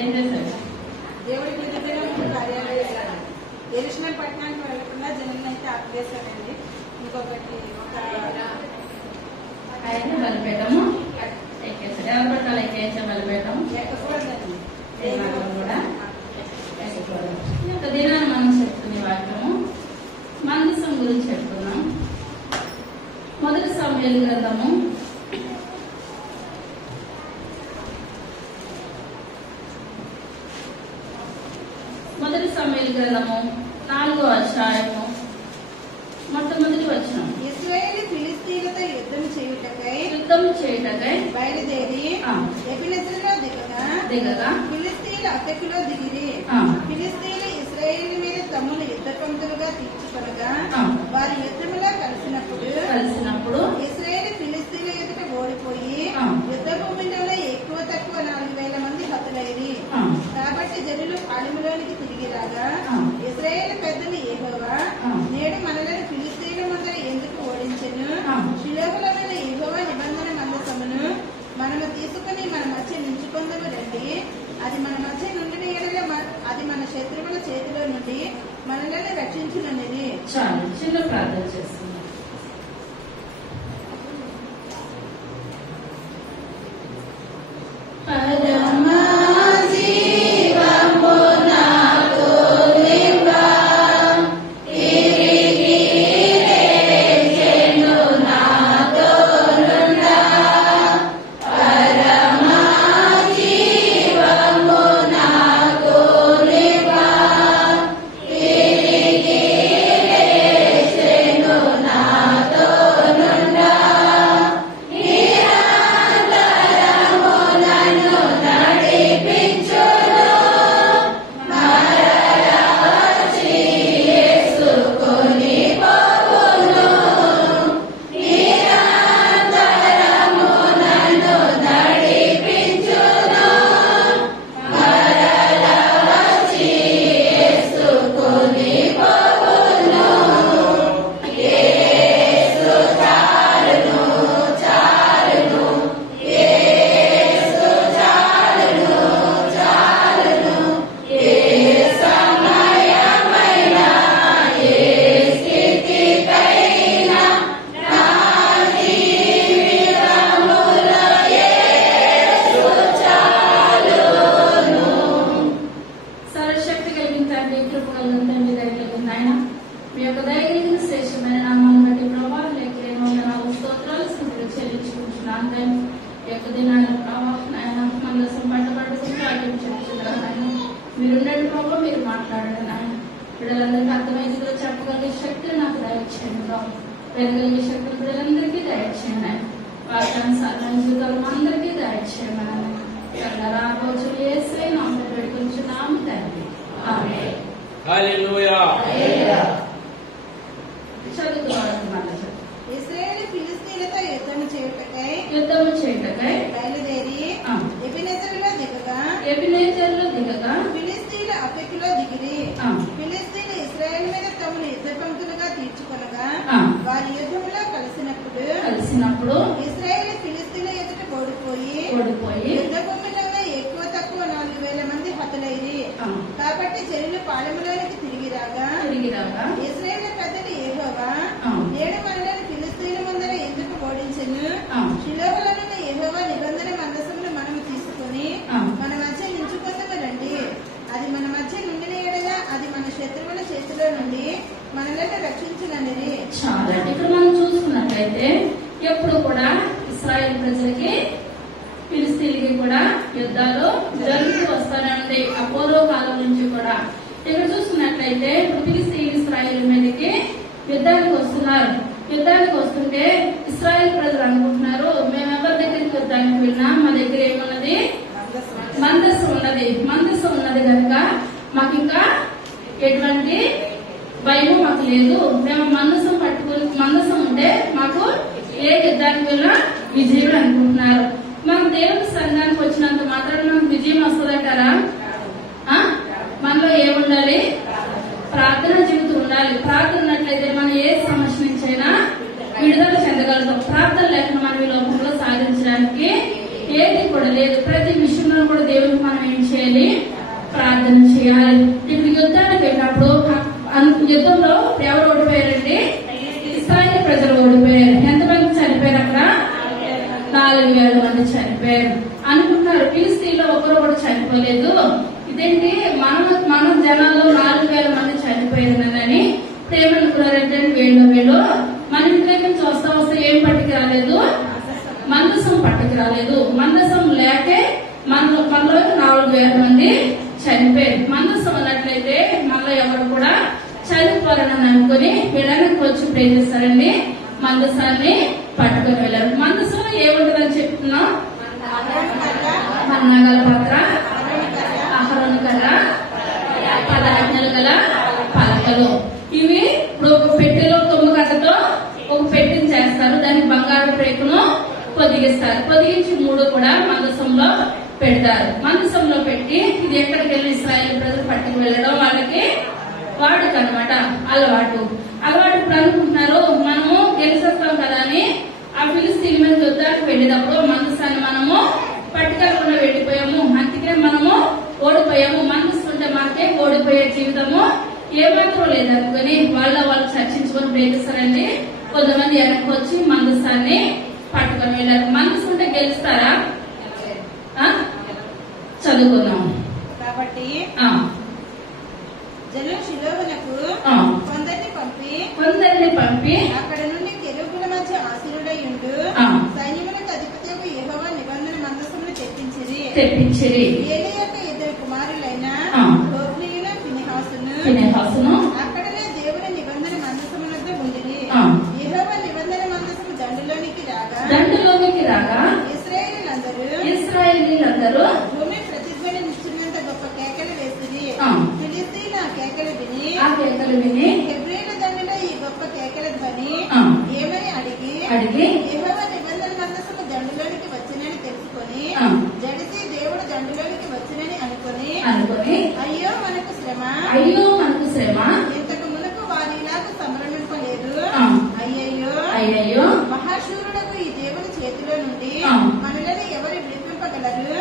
ఏం చేశారు? దేవుడి ఎరుషలేం పట్టణానికి వెళ్ళకుండా జనం అయితే ఆపేశారండి. ఇంకొకటి అయితే బలిపేటము ఎక్కేసాడు. ఎవరు పట్టాలి ఎక్కేసా బలిపేటము ఎక్కకూడదండి. కూడా ఎక్కకూడదు. ఈ యొక్క దినాన్ని మనం చెప్తున్న వాక్యము మందసం గురించి చెప్తున్నాం. మొదటి సమూయేలు గ్రంథము 4వ అధ్యాయము మొట్టమొదటి వచనం. ఇశ్రాయేలు ఫిలిష్తీయులతో యుద్ధం చేయుటకై బయలుదేరి ఎబెనెజరులో దిగగా ఫిలిష్తీయులు అఫెకులో దిగిరి. ఫిలిష్తీయులు ఇశ్రాయేలు మీద తమ్ములు యుద్ధ పంక్తులుగా తీర్చుకొనగా వారి యుద్ధములో కలిసినప్పుడు ఇశ్రాయేలు ఫిలిష్తీయుల ఎదుట ఓడిపోయి యుద్ధ భూమిలో ఎక్కువ తక్కువ 4,000 మంది హతులైరి. కాబట్టి జనులు పాళెములోనికి తిరిగి రాగా ఇశ్రాయేలు పెద్దలు యెహోవా నేడు మనలను ఫిలిష్తీయుల ముందర ఎందుకు ఓడించెను? షిలోహుల మీద యెహోవా నిబంధన మందసమును మనము తీసుకుని మన మధ్య నించుకొందుము రండి. అది మన మధ్య నుండి అది మన శత్రువుల చేతిలో నుండి మనలను రక్షించునన్నది. చాలు, చిన్న ప్రార్థన చేస్తున్నాం. మీరు మాట్లాడండి ఆయన. బిడ్డలందరికీ అర్థమైందో చెప్పగలిగే శక్తి నాకు దయచేయండి. పెరగలిగే శక్తులు బిడ్డలందరికీ దయచేయండి ఆయన. వాక్యానుసారమైన జీవితాలు అందరికీ దయచేయండి ఆయన. రోజు వేసే నామం పెట్టుకుంటున్నాము తండ్రి. ఆమేన్. హల్లెలూయా. చదువుకోవాలి. ఇశ్రాయేలు ఫిలిష్తీయులతో యుద్ధము చేయుటకై బయలుదేరి ఎబెనెజరులో దిగగా ఫిలిష్తీయులు అఫెకులో దిగిరి. ఫిలిష్తీయులు ఇశ్రాయేలు మీద తమను యుద్ధ పంక్తులుగా తీర్చుకొనగా వారి యుద్ధములో కలిసినప్పుడు ఇశ్రాయేలు ఫిలిష్తీయుల ఎదుట ఓడిపోయి యుద్ధ భూమిలో ఎక్కువ తక్కువ 4,000 మంది హతులైరి. కాబట్టి జనులు పాళెములోనికి తిరిగి రాగా ఇశ్రాయేలు పెద్దలు యెహోవా నేడు మనలను ఫిలిష్తీయుల ముందర ఎందుకు ఓడించెను? షిలోహులో యెహోవా నిబంధన మందసమును మనము తీసుకుని మన మధ్య నించుకొందుము రండి. అది మన మధ్య నుండిన ఎడల అది మన శత్రువుల చేతిలో నుండి మనలను రక్షించునన్నది. చాలా ఇక్కడ మనం చూసుకున్నట్లయితే ఎప్పుడు కూడా ఇశ్రాయేల్ ప్రజలకి ఫిలిష్తీయులకి కూడా యుద్ధాలు జరుగుతూ వస్తానండి. అపోలో కాలం నుంచి కూడా ఇక్కడ చూసుకున్నట్లయితే ఇప్పుడు ఫిలిష్తీయులు ఇశ్రాయేల్ మీదకి యుద్ధానికి వస్తున్నారు. యుద్ధానికి వస్తుంటే ఇశ్రాయేల్ ప్రజలు అనుకుంటున్నారు, మేము ఎవరి దగ్గరికి యుద్ధానికి వెళ్ళినా మా దగ్గర ఏమున్నది? మందస్సు ఉన్నది కనుక మాకు ఇంకా ఎటువంటి భయము మాకు లేదు. మేము మందసం ఉంటే మాకు ఏ యుద్ధానికి వెళ్ళినా విజయం అనుకుంటున్నారు. మనం దేవుని సంఘానికి వచ్చినంత మాత్రం మనకు విజయం వస్తుందంటారా? మనలో ఏముండాలి? ప్రార్థన జీవితం ఉండాలి. ప్రార్థన ఉన్నట్లయితే మనం ఏ సమస్య నుంచైనా విడుదల చెందగలుగుతాం. ప్రార్థన లేకుండా మనం ఈ లోకంలో సాధించడానికి లేదు. ప్రతి విషయంలో కూడా దేవునికి మనం ఏం చేయాలి? ప్రార్థన చేయాలి. ఇప్పుడు యుద్ధానికి వెళ్ళినప్పుడు యుద్ధంలో ఎవరు ఓడిపోయారండి? ఇశ్రాయేలు ప్రజలు ఓడిపోయారు. ఎంతమంది చనిపోయారు? అక్కడ 4,000 మంది చనిపోయారు. అనుకుంటున్నారు ఫిలిస్తీన్లో ఒకరు కూడా చనిపోలేదు, ఇదేంటి మన జనాల్లో 4,000 మంది చనిపోయిందని ఏమనుకున్నారంటే వీళ్ళు మన ఇంటి నుంచి వస్తా ఏం పట్టుకు రాలేదు? మందసం పట్టుకు రాలేదు. మందసం లేకే మనలో 4,000 మంది చనిపోయారు. మందసం అన్నట్లయితే మనలో ఎవరు కూడా చనిపోరని అనుకుని వీళ్ళకి వచ్చి ప్రే చేస్తారండి. మందసాన్ని పట్టుకొని వెళ్ళారు. మందసం ఏముంటుందని చెప్తున్నాం? మన్నాగల పాత్ర, అహరోను కర్ర, 10 ఆజ్ఞలు గల పలకలు. ఇవి ఇప్పుడు ఒక పెట్టెలో 9 గంటతో ఒక పెట్టిని చేస్తారు. దానికి బంగారు రేకును పొదిగిస్తారు. పొదిగించి 3 కూడా మందసంలో పెడతారు. మందసంలో పెట్టి ఇది ఎక్కడికి వెళ్ళి ఇశ్రాయేలు ప్రజలు పట్టుకు వెళ్ళడం వాళ్ళకి వాడుక అనమాట, అలవాటు. ఇప్పుడు అనుకుంటున్నారు మనము గెలిచేస్తాం కదా అని ఆ ఫిలిస్తీన్ మీద యుద్ధానికి వెళ్ళేటప్పుడు మందసాన్ని మనము పట్టుకెళ్ళకుండా వెళ్ళిపోయాము, అందుకే మనము ఓడిపోయాము. మందస్తుంటే మనకే ఓడిపోయే జీవితము ఏమాత్రం లేదనుకుని వాళ్ళు చర్చించుకొని ప్రేమిస్తారండి. కొంతమంది వెనక్కి వచ్చి మందసాన్ని పట్టుకొని వెళ్ళారు. మందస్తుంటే గెలుస్తారా? చదువుకున్నాం కాబట్టి జనం షిలోహునకు కొందరిని పంపి అక్కడ నుండి కెరూబుల మధ్య ఆసీనుడై ఉండు సైన్యములకు అధిపతి యెహోవా నిబంధన మందసమును తెప్పించిరి. ఏలీ యొక్క 2 కుమారులైన హోఫ్నీయును ఫినెహాసును అక్కడనే దేవుని నిబంధన మందసము వద్ద ఉండిరి. యెహోవా నిబంధన మందసము దండులోనికి రాగా ఇశ్రాయేలీయులందరూ భూమి ప్రతిధ్వని నిచ్చినంత గొప్ప కేకలు వేసిరి. ఫిలిస్తీయుల ఆ కేకలు విని హెబ్రీయుల దండులో ఈ గొప్ప కేకల ధ్వని ఏమని అడిగి యెహోవా నిబంధన మందసము దండులోనికి వచ్చినని తెలుసుకొని జడిసి దేవుడు దండులోనికి వచ్చినని అనుకొని అయ్యో మనకు శ్రమ, ఇంతకు మునుపు వారిలాగా సంభ్రమింపలేదు. అయ్యయ్యో మహాశూరుడకు ఈ దేవుని చేతిలో నుండి మనలని ఎవరు విడిపింపగలరు?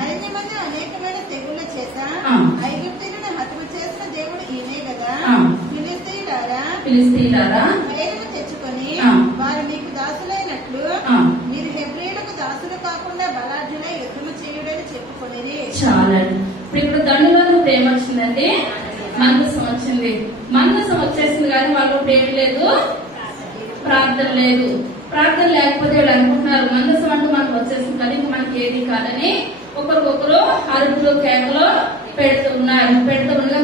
అరణ్యమందు అనేకమైన తెగుళ్ల చేత ఐగుప్తీయులను హతము చేసిన దేవుడు ఈయనే కదా. ఫిలిస్తీయులారా ధైర్యం తెచ్చుకొని వారు మీకు దాసులైనట్లు మీరు హెబ్రీయులకు దాసులు కాకుండా బలాఢ్యులై యుద్ధము చేయుడని చెప్పుకొనిరి. చాలండి. ఇప్పుడు దండులోని ప్రేమ వచ్చిందండి, మందసం వచ్చింది. మందసం వచ్చేసింది కానీ వాళ్ళు ప్రేమ లేదు, ప్రార్థన లేదు. ప్రార్థన లేకపోతే వాళ్ళు అనుకుంటున్నారు మందసం అంటూ మనకు వచ్చేసింది కానీ ఇంక మనకి ఏది కాదని ఒకరికొకరు అరుపులు కేకలు పెడుతున్నారు.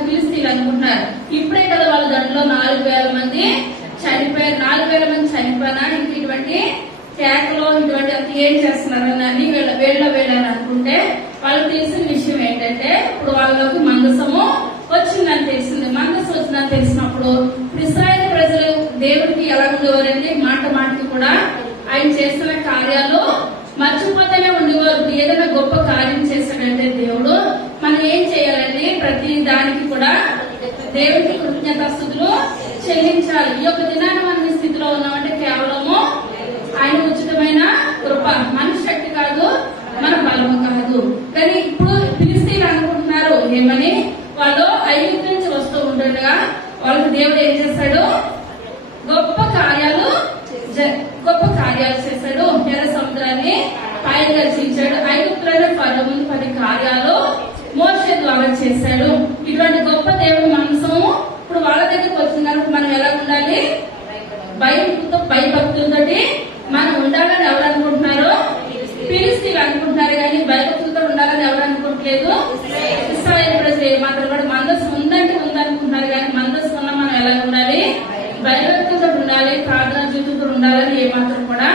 ఫిలిస్తీన్లు అనుకుంటున్నారు ఇప్పుడే కదా వాళ్ళ దాంట్లో 4,000 మంది చనిపోయారు. 4,000 మంది చనిపోయినా ఇంక ఇటువంటి కేకలు ఇటువంటి ఏం చేస్తున్నారు అని వీళ్ళని అనుకుంటే వాళ్ళకి తెలిసిన విషయం ఏంటంటే ఇప్పుడు వాళ్ళలోకి మందసము వచ్చిందని తెలిసింది. మందసం వచ్చిందని తెలిసినప్పుడు ఇశ్రాయేలు ప్రజలు దేవుడికి ఎలా ఉండేవారండి? మాటకి కూడా ఆయన చేస్తున్న కార్యాలు మర్చిపోతూనే ఉండేవారు. ఏదైనా గొప్ప కార్యం చేశాడంటే దేవుడు మనం ఏం చేయాలండి? ప్రతి దానికి కూడా దేవుడికి కృతజ్ఞతాస్తుతులు చెల్లించాలి. ఈ యొక్క దినాన్ని మనం ఈ స్థితిలో ఉన్నామంటే కేవలము ఆయన ఉచితమైన కృప, మన శక్తి కాదు, మన బలము కాదు. కానీ ఇప్పుడు ఫిలిస్తీన్లు అనుకుంటున్నారు ఏమని? వాళ్ళు ఐగుప్తు నుంచి వస్తూ ఉండగా వాళ్ళకి దేవుడు ఏం చేశాడు? గొప్ప కార్యాలు చేశాడు. ఎర్ర సముద్రాన్ని పాయలుగా చీల్చాడు. ఐగుప్తులోనే 10 కార్యాలు మోషే ద్వారా చేశాడు. ఇటువంటి గొప్ప దేవుడు మనసు ఇప్పుడు వాళ్ళ దగ్గరకు వచ్చిన మనం ఎలా ఉండాలి? భయభక్తులతో మనం ఉండాలని ఎవరు అనుకుంటున్నారు? ఫిలిస్తీన్లు అనుకుంటున్నారు కానీ భయభక్తులతో ఉండాలని ఎవరు అనుకోవట్లేదు. ఇశ్రాయేలు ప్రజలు ఏమాత్రం కూడా మందస్సు ఉందంటే ఉందనుకుంటున్నారు కానీ మందస్సు ఉన్న మనం ఎలా ఉండాలి? భయభక్తులతో ఉండాలి, ప్రార్థన జీవితంతో ఉండాలని ఏమాత్రం కూడా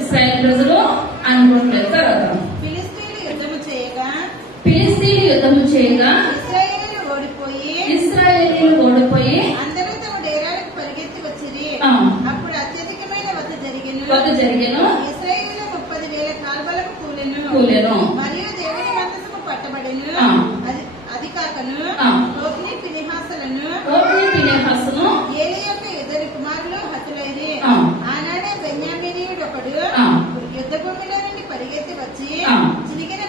ఇశ్రాయేలు ప్రజలు అనుకోవట్లేదు. తర్వాత ఫిలిస్తీన్లు యుద్ధము చేయగా ఇశ్రాయేలీయులు ఓడిపోయి అందరూ తమ డేరాలకు పరిగెత్తి వచ్చిరి. అప్పుడు అత్యధికమైన వధ జరిగెను. ఇశ్రాయేలీయుల 30,000 కాల్బలకు కూలెను. మరియు దేవుని మందసము పట్టబడెను. అది కాకను హోఫ్నీ ఫినెహాసును ఏలీ యొక్క 2 కుమారులు హతులైరి. ఆనాడే బెన్యామీనీయుడు ఒకడు యుద్ధ భూమిలో నుండి పరిగెత్తి వచ్చి చిరిగిన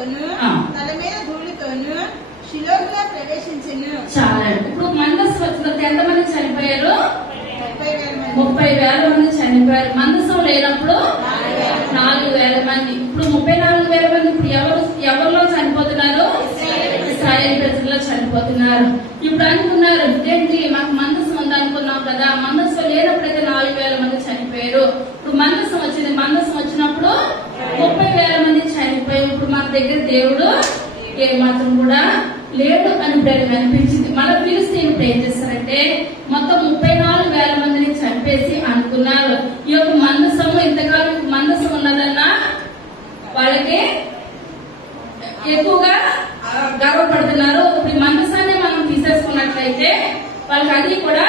బట్టలతోను తల మీద ధూళితోను షిలోహులో ప్రవేశించెను. చాలా. ఇప్పుడు మందసం వచ్చినప్పుడు ఎంతమంది చనిపోయారు? 30,000 మంది చనిపోయారు. మందసం లేనప్పుడు 4,000 మంది. ఇప్పుడు 34,000 మంది ఇప్పుడు ఎవరిలో చనిపోతున్నారు? ఇశ్రాయేలు ప్రజల్లో చనిపోతున్నారు. ఇప్పుడు అనుకున్నారు ఏంటి మాకు మందసం ఉంది అనుకున్నాం కదా, మందసం లేనప్పుడైతే 4,000 మంది చనిపోయారు. ఇప్పుడు మందసం వచ్చింది. మందసం వచ్చినప్పుడు 30,000 మంది చనిపోయారు. ఇప్పుడు మన దగ్గర దేవుడు ఏ మాత్రం కూడా లేడు అని అనిపించింది. మళ్ళీ ఫిలిస్తీన్లు ఏం చేస్తారంటే మొత్తం 34,000 మందిని చంపేసి అనుకున్నారు ఈ యొక్క మందసము ఇంతకాలం మందసం ఉన్నదన్నా వాళ్ళకి ఎక్కువగా గర్వపడుతున్నారు. ఇప్పుడు మందసాన్ని మనం తీసేసుకున్నట్లయితే వాళ్ళకి అది కూడా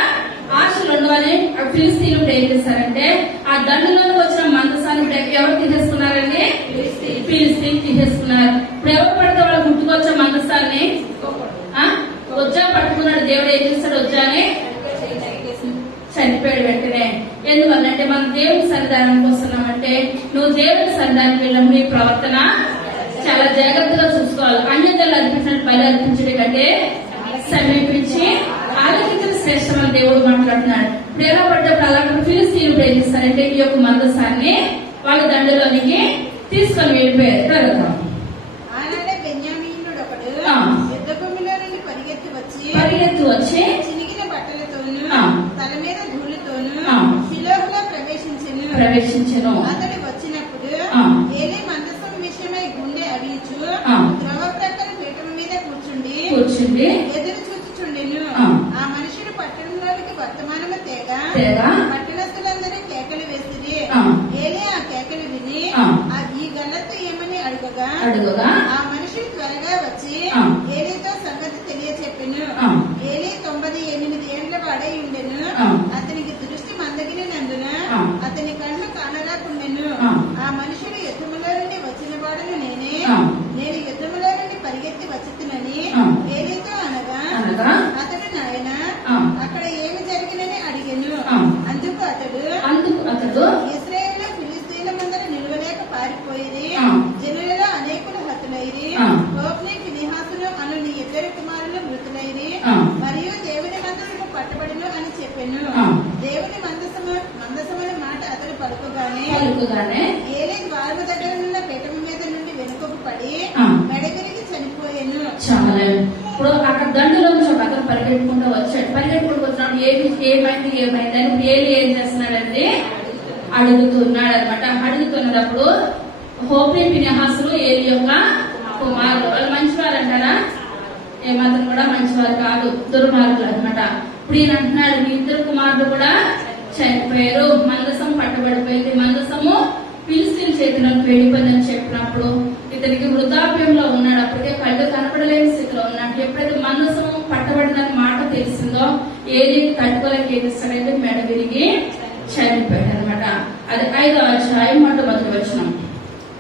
ఆశలు ఉండవని ఫిలిస్తీన్లు ఏం చేస్తారంటే ఆ దండులోకి వచ్చిన మందసాన్ని ఎవరు తీసేసుకున్నారండి? ఫిలిస్తీన్ తీసేసుకున్నారు. ఇప్పుడు ఎవరు పడితే వాళ్ళు ముట్టుకొచ్చే మందసాన్ని వజ్జా పట్టుకున్నాడు. దేవుడు ఏం చేస్తాడు? వజ్జాని చనిపోయాడు వెంటనే. ఎందువల్లంటే మనం దేవుని సన్నిధానానికి వస్తున్నామంటే నువ్వు దేవుని సన్నిధానానికి వెళ్ళినప్పుడు నీ ప్రవర్తన చాలా జాగ్రత్తగా చూసుకోవాలి. అన్యతలు అర్పించినట్టు బలి అర్పించడం కంటే సమీపించి ఆలోచించిన శ్రేష్టమని దేవుడు మాట్లాడుతున్నాడు. ఇప్పుడు ఎలా పడ్డప్పుడు అలాంటి ఫిలిస్తీన్లు ఏం చేస్తారంటే ఈ యొక్క మందసాన్ని వాళ్ళ దండలోనికి తీసుకొని వెళ్ళిపోయారు. తర్వాత ఆనాడే బెన్యామీనుడు ఒకడు యుద్ధ భూమిలో నుండి పరిగెత్తి వచ్చి చినిగిన బట్టలతోను తల మీద ధూళితోను షిలోహులో ప్రవేశించెను. అతడు వచ్చినప్పుడు ఏలీ మందసం విషయమై గుండె అవిచు ద్రవ ప్రక్కన పీఠం మీద కూర్చుండి ఎదురు చూచుచుండెను. ఆ మనుషుడు పట్టణంలోనికి వర్తమానము తేగా పట్టణస్థులందరూ కేకలు వేసిరి. ఏలీ ఆ కేకలు విని ఈ గల్లతో ఏమని అడుగగా ఆ మనుషుడు త్వరగా వచ్చి ఏలీతో సంగతి తెలియచెప్పెను. ఏలీ 98 ఏళ్ల వాడై ఉండెను. అతనికి దృష్టి మందగిలినందున అతని కళ్ళు కానరాకుండెను. ఆ మనుషుడు యుద్ధములో నుండి వచ్చిన వాడను నేను యుద్ధములో నుండి పరిగెత్తి వచ్చినని ఏలీతో అనగా అతడు నాయన అక్కడ ఏమి జరిగినని అడిగెను. అందుకు అతడు ఇశ్రాయేలు ఫిలిస్తీన్ల ముందర నిలవలేక పారిపోయిరి. జనులలో అనేకులు హతులైరి. హోఫ్నీ ఫినెహాసులు అను నీ 2 కుమారులు మృతులైరి. మరియు దేవుని మందసము పట్టబడును అని చెప్పెను. దేవుని మందసమని మాట అతడు పలుకుగానే ఏలీ ద్వారము దగ్గర ఉన్న పీఠము మీద నుండి వెనుకకు పడి మెడగిరికి చనిపోయాను. ఇప్పుడు అక్కడ దండులోంచి ఒక అతను పరిగెట్టుకుంటూ వచ్చాడు. పరిగెట్టుకుంటూ వచ్చినప్పుడు ఏమైంది అని ఏలి ఏం చేస్తున్నాడంటే అడుగుతున్నాడు అనమాట. అడుగుతున్నప్పుడు హోఫ్నీ ఫినెహాసులు ఏలి యొక్క కుమారులు. వాళ్ళు మంచివారు అంటారా? ఏమాత్రం కూడా మంచివారు కాదు, దుర్మార్గులు అనమాట. ఇప్పుడు ఈయన అంటున్నాడు మీ 2 కుమారులు కూడా చనిపోయారు. మందసం పట్టబడిపోయింది. మందసము ఫిలిస్తీన్ చేతులకు వెళ్ళిపోయిందని చెప్పినప్పుడు ఇతనికి వృద్ధాప్యంలో ఉన్నాడు. అప్పటికే కళ్ళు కనపడలేని స్థితిలో ఉన్నాడు. ఎప్పుడైతే మందసము పట్టబడిన మాట తెలిసిందో ఏది తట్టుకోలేక ఏమిస్తాడైతే మెడ విరిగి చనిపోయాడు అనమాట. అది 5వ అధ్యాయం మొట్టమొదటి వచనం.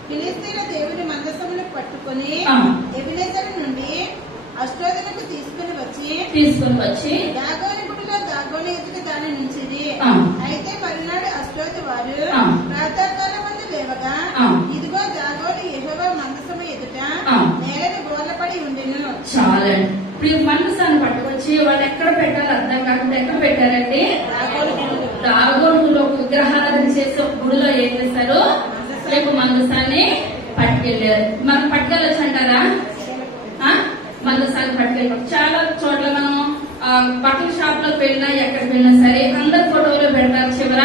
ఫిలిస్తీన్ల దేవుని మందసమును పట్టుకొని ఎబెనేజరు నుండి అష్డోదునకు తీసుకుని వచ్చి దాగోని గుడిలో దాగోని ఎదుట దాని నుంచిది. అయితే మరునాడు అష్డోదు వారు ప్రాతకాలమందు లేవగా ఇదిగో దాగోని యెహోవా మందసము ఎదుట నేలని బోర్లపడి ఉండెను. చాలా. ఇప్పుడు మందసాన్ని పట్టుకొచ్చి వాళ్ళు ఎక్కడ పెట్టాలో అర్థం కాకుండా ఎక్కడ పెట్టారంటే దాగోనులో విగ్రహారాధన చేసే గుడిలో ఏం చేస్తారు? రేపు మందసాన్ని పట్టుకెళ్ళారు. మనం పట్టుకెళ్ళొచ్చు అంటారా? మందసాన్ని పట్టుకెళ్ళి చాలా చోట్ల మనం బట్టల షాప్ లోకి వెళ్ళినా ఎక్కడికి వెళ్ళినా సరే అందరు ఫోటోలు పెడతారు. చివర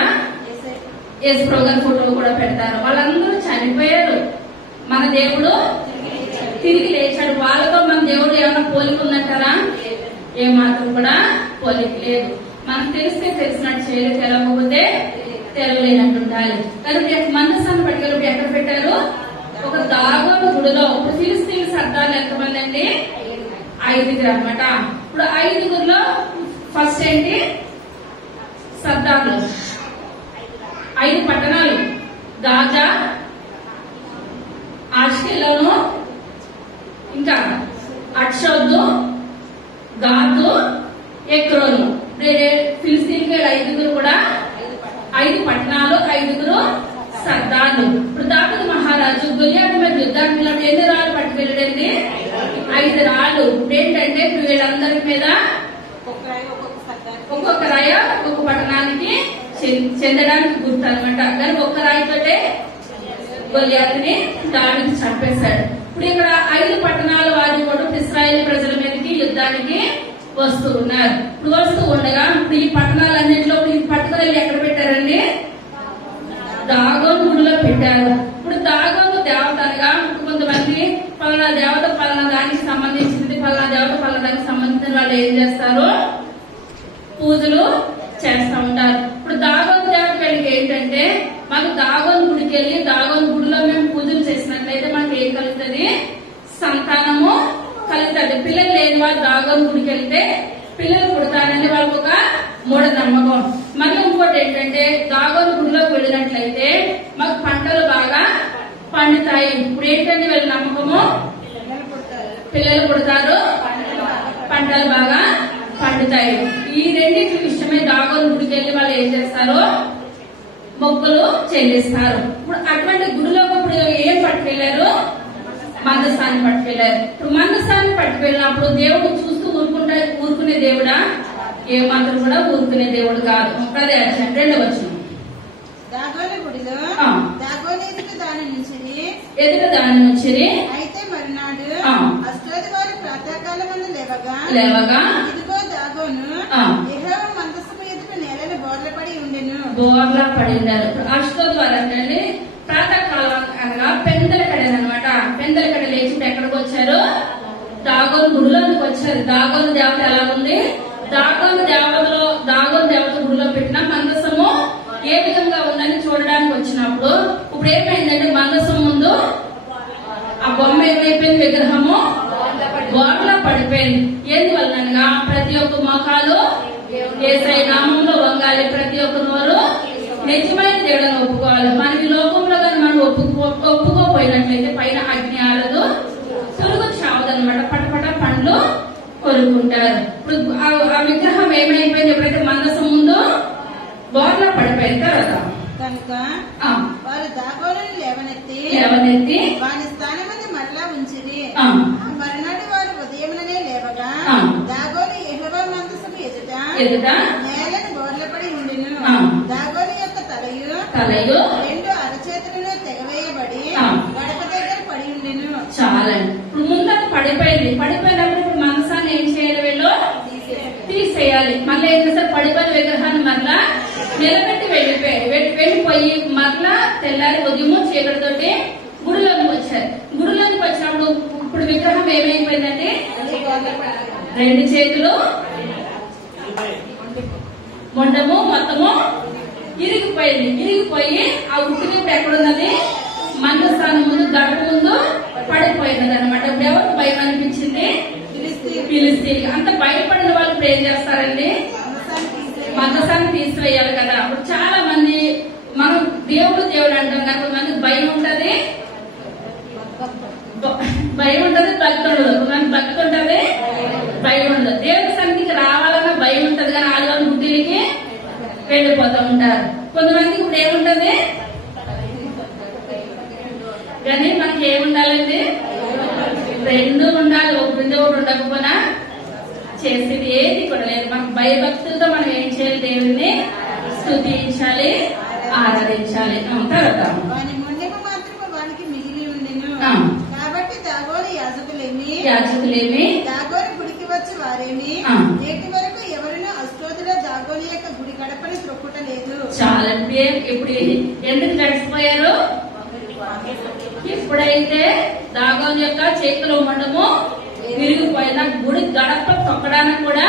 యేసు గారి ఫోటోలు కూడా పెడతారు. వాళ్ళందరూ చనిపోయారు. మన దేవుడు తిరిగి లేచాడు. వాళ్ళతో మన దేవుడు ఏమైనా పోలిక ఉందంటారా? ఏమాత్రం కూడా పోలిక లేదు. మనకు తెలిసినట్టు చేయలేదు, తెలవకపోతే తెలవలేనట్టు ఉండాలి. కానీ మందసాన్ని పట్టుకెళ్ళి ఎక్కడ పెట్టారు? ఒక దాగోను గుడిలో. ఇప్పుడు ఫిలిస్తీన్ సర్దార్లు ఎంతమంది అండి? 5 అనమాట. ఇప్పుడు 5లో ఫస్ట్ ఏంటి? సర్దార్లు 5 పట్టణాలు గాజా, ఆష్కెలోను, ఇంకా అక్షోద్దు, గాతు, ఎక్రోను. ఫిలిస్తీన్ 5 కూడా 5 పట్టణాలు, 5 సర్దార్లు. ఇప్పుడు దావీదు మహారాజు గొలియాతు మీద యుద్ధానికి ఎన్ని రాళ్ళు పట్టుకెళ్ళి వీళ్ళందరి మీద ఒక్కొక్క రాయ ఒక్కొక్క పట్టణానికి చెందడానికి గుర్తు అనమాట. కానీ ఒక్క రాయితోటే గొలియాతుని దాడికి చంపేశాడు. ఇప్పుడు ఇక్కడ 5 పట్టణాల వారు కూడా ఇశ్రాయేలు ప్రజల మీదకి యుద్ధానికి వస్తూ ఉన్నారు. ఇప్పుడు వస్తూ ఉండగా ఇప్పుడు ఈ పట్టణాలన్నింటిలో ఈ పట్టుదల ఎక్కడ పెట్టారండి? దాగోను గుడిలో పెట్టారు. ఇప్పుడు దాగోను దేవత అనగా కొంతమంది పలానా దేవత పలానా దానికి సంబంధించింది, పలానా దేవత పలానా దానికి సంబంధించిన వాళ్ళు ఏం చేస్తారు? పూజలు చేస్తా ఉంటారు. ఇప్పుడు దాగోను దేవత వీళ్ళకి ఏంటంటే మాకు దాగోను గుడికి వెళ్ళి దాగోను గుడిలో మేము పూజలు చేసినట్లయితే మనకి ఏం కలుగుతుంది? సంతానము కలుగుతుంది. పిల్లలు లేని వాళ్ళు దాగోను గుడికి వెళ్తే పిల్లలు పుడతారని వాళ్ళకి ఒక మూఢనమ్మకం. మళ్ళీ ఇంకోటి ఏంటంటే దాగోను గుడిలోకి వెళ్ళినట్లయితే మాకు పంటలు బాగా పండుతాయి. ఇప్పుడు ఏంటంటే వీళ్ళ నమ్మకము పిల్లలు పుడతారు, పంటలు బాగా పండుతాయి. ఈ రెండింటి విషయమే దాగోను గుడికి వెళ్ళి వాళ్ళు ఏం చేస్తారు? మొక్కులు చెల్లిస్తారు. ఇప్పుడు అటువంటి గుడిలోకి ఇప్పుడు ఏం పట్టుకెళ్లారు? మందసాన్ని పట్టుకెళ్లారు. ఇప్పుడు మందసాన్ని పట్టుకెళ్ళినప్పుడు దేవుడు చూస్తూ ఊరుకునే దేవుడా? ఏ మాత్రం కూడా ఊరుకునే దేవుడు కాదు. 2వ వచనం. దాగోను గుడిలో దాగోను ఎదుట దాని నుంచి అయితే మరునాడు అష్టోది వారు ప్రాతకాలమందు లేవగా ఇదిగో దాగోను యెహోవా మందసము ఎదుట నేలను బోర్లపడి ఉండెను. బోర్లా పడి ఉన్నారు. అష్టోది వారు అంటే ప్రాతకాలం అనగా పెందల కడనమాట. పెందల కడ లేచి ఎక్కడికి వచ్చారు? దాగోను గుడిలోకి వచ్చారు. దాగోను దేవత ఎలా ఉంది? దాగోను దేవత గుడిలో పెట్టిన మందసము ఏ విధంగా ఉందని చూడడానికి వచ్చినప్పుడు ఇప్పుడు ఏమైందంటే మందసం ముందు ఆ బొమ్మ ఏమైపోయింది? విగ్రహము బోర్లా పడిపోయింది. ఎందువల్లనగా ప్రతి ఒక్క మోకాలు యేసయ్య నామంలో వంగాలి, ప్రతి ఒక్క నోరు నిజమైన దేవుడని ఒప్పుకోవాలి. మనకి లోకంలో కానీ మనం ఒప్పుకోపోయినట్లయితే పైన అగ్ని ఆరదు, సులుగు చావదనమాట. పటపట పండ్లు కొరుకుంటారు. ఇప్పుడు ఆ విగ్రహం ఏమైపోయింది? ఎప్పుడైతే మందసం ముందు బోర్లా పడిపోయిన తర్వాత కనుక వారు దాగోనుని లేవనెత్తి వాని స్థానమందు మరలా ఉంచిరి. మరునాడు వారు ఉదయముననే లేవగా దాగోను యెహోవా మందసము ఎదుట నేలను బోర్లపడి ఉండెను. దాగోను యొక్క తలయు 2 అరచేతులను తెగవేయబడి గడప దగ్గర పడి ఉండెను. చాలా ఇప్పుడు ముందు పడిపోయింది. పడిపోయినప్పుడు ఇప్పుడు మందసాన్ని ఏం చేయాలి? వీళ్ళు తీసేయాలి. మళ్ళీ ఏం చేస్తారు? పడిపోయిన విగ్రహాన్ని మరలా నిలబెట్టి వెళ్ళిపోయి మరలా తెల్లారి ఉదయము చీకటితోటి గుడిలోకి వచ్చారు. గుడిలోకి వచ్చినప్పుడు ఇప్పుడు విగ్రహం ఏమైపోయిందంటే 2 చేతులు మొండము మొత్తము ఇరిగిపోయి ఆ ఉట్టిని ఎక్కడున్నది? మందస్థానం ముందు గడప ముందు పడిపోయినది అనమాట. ఎవరికి భయం అనిపించింది? ఫిలిస్తీన్లు. అంత భయపడిన వాళ్ళు ఇప్పుడు ఏం చేస్తారండి? మందసాన్ని తీసివేయాలి కదా. అప్పుడు చాలా మంది మనం దేవుడు అంటాం కదా, కొంతమందికి భయం ఉంటది, భక్తి ఉండదు. కొంతమంది భక్తి ఉంటది, భయం ఉండదు. దేవుడి సన్నిధికి రావాలన్నా భయం ఉంటది కానీ ఆదివారం గుడ్డికి వెళ్ళిపోతూ ఉంటారు. కొంతమందికి ఇప్పుడు ఏముంటది? కానీ మనకి ఏముండాలండి? 2 ఉండాలి. ఒకటి ఉండకపోయినా చేసేది ఏది కూడా లేదు. మనకు భయభక్తులతో మనం ఏం చేయాలి? దేవుడిని స్తుతించాలి, ఆరాధించాలి. తర్వాత వాని మొండెము మాత్రము వానికి మిగిలి ఉండెను. కాబట్టి దాగోను యాజకులేమి దాగోను గుడికి వచ్చి వారేమి నేటి వరకు ఎవరినో అష్టోదిలో దాగోను యొక్క గుడి గడపని త్రొక్కుటలేదు. చాలా ఇప్పుడు ఎందుకు గడిచిపోయారు? ఎప్పుడైతే దాగోను యొక్క చేతిలో మొండము విరిగిపోయిన గుడి గడప తొక్కడానికి కూడా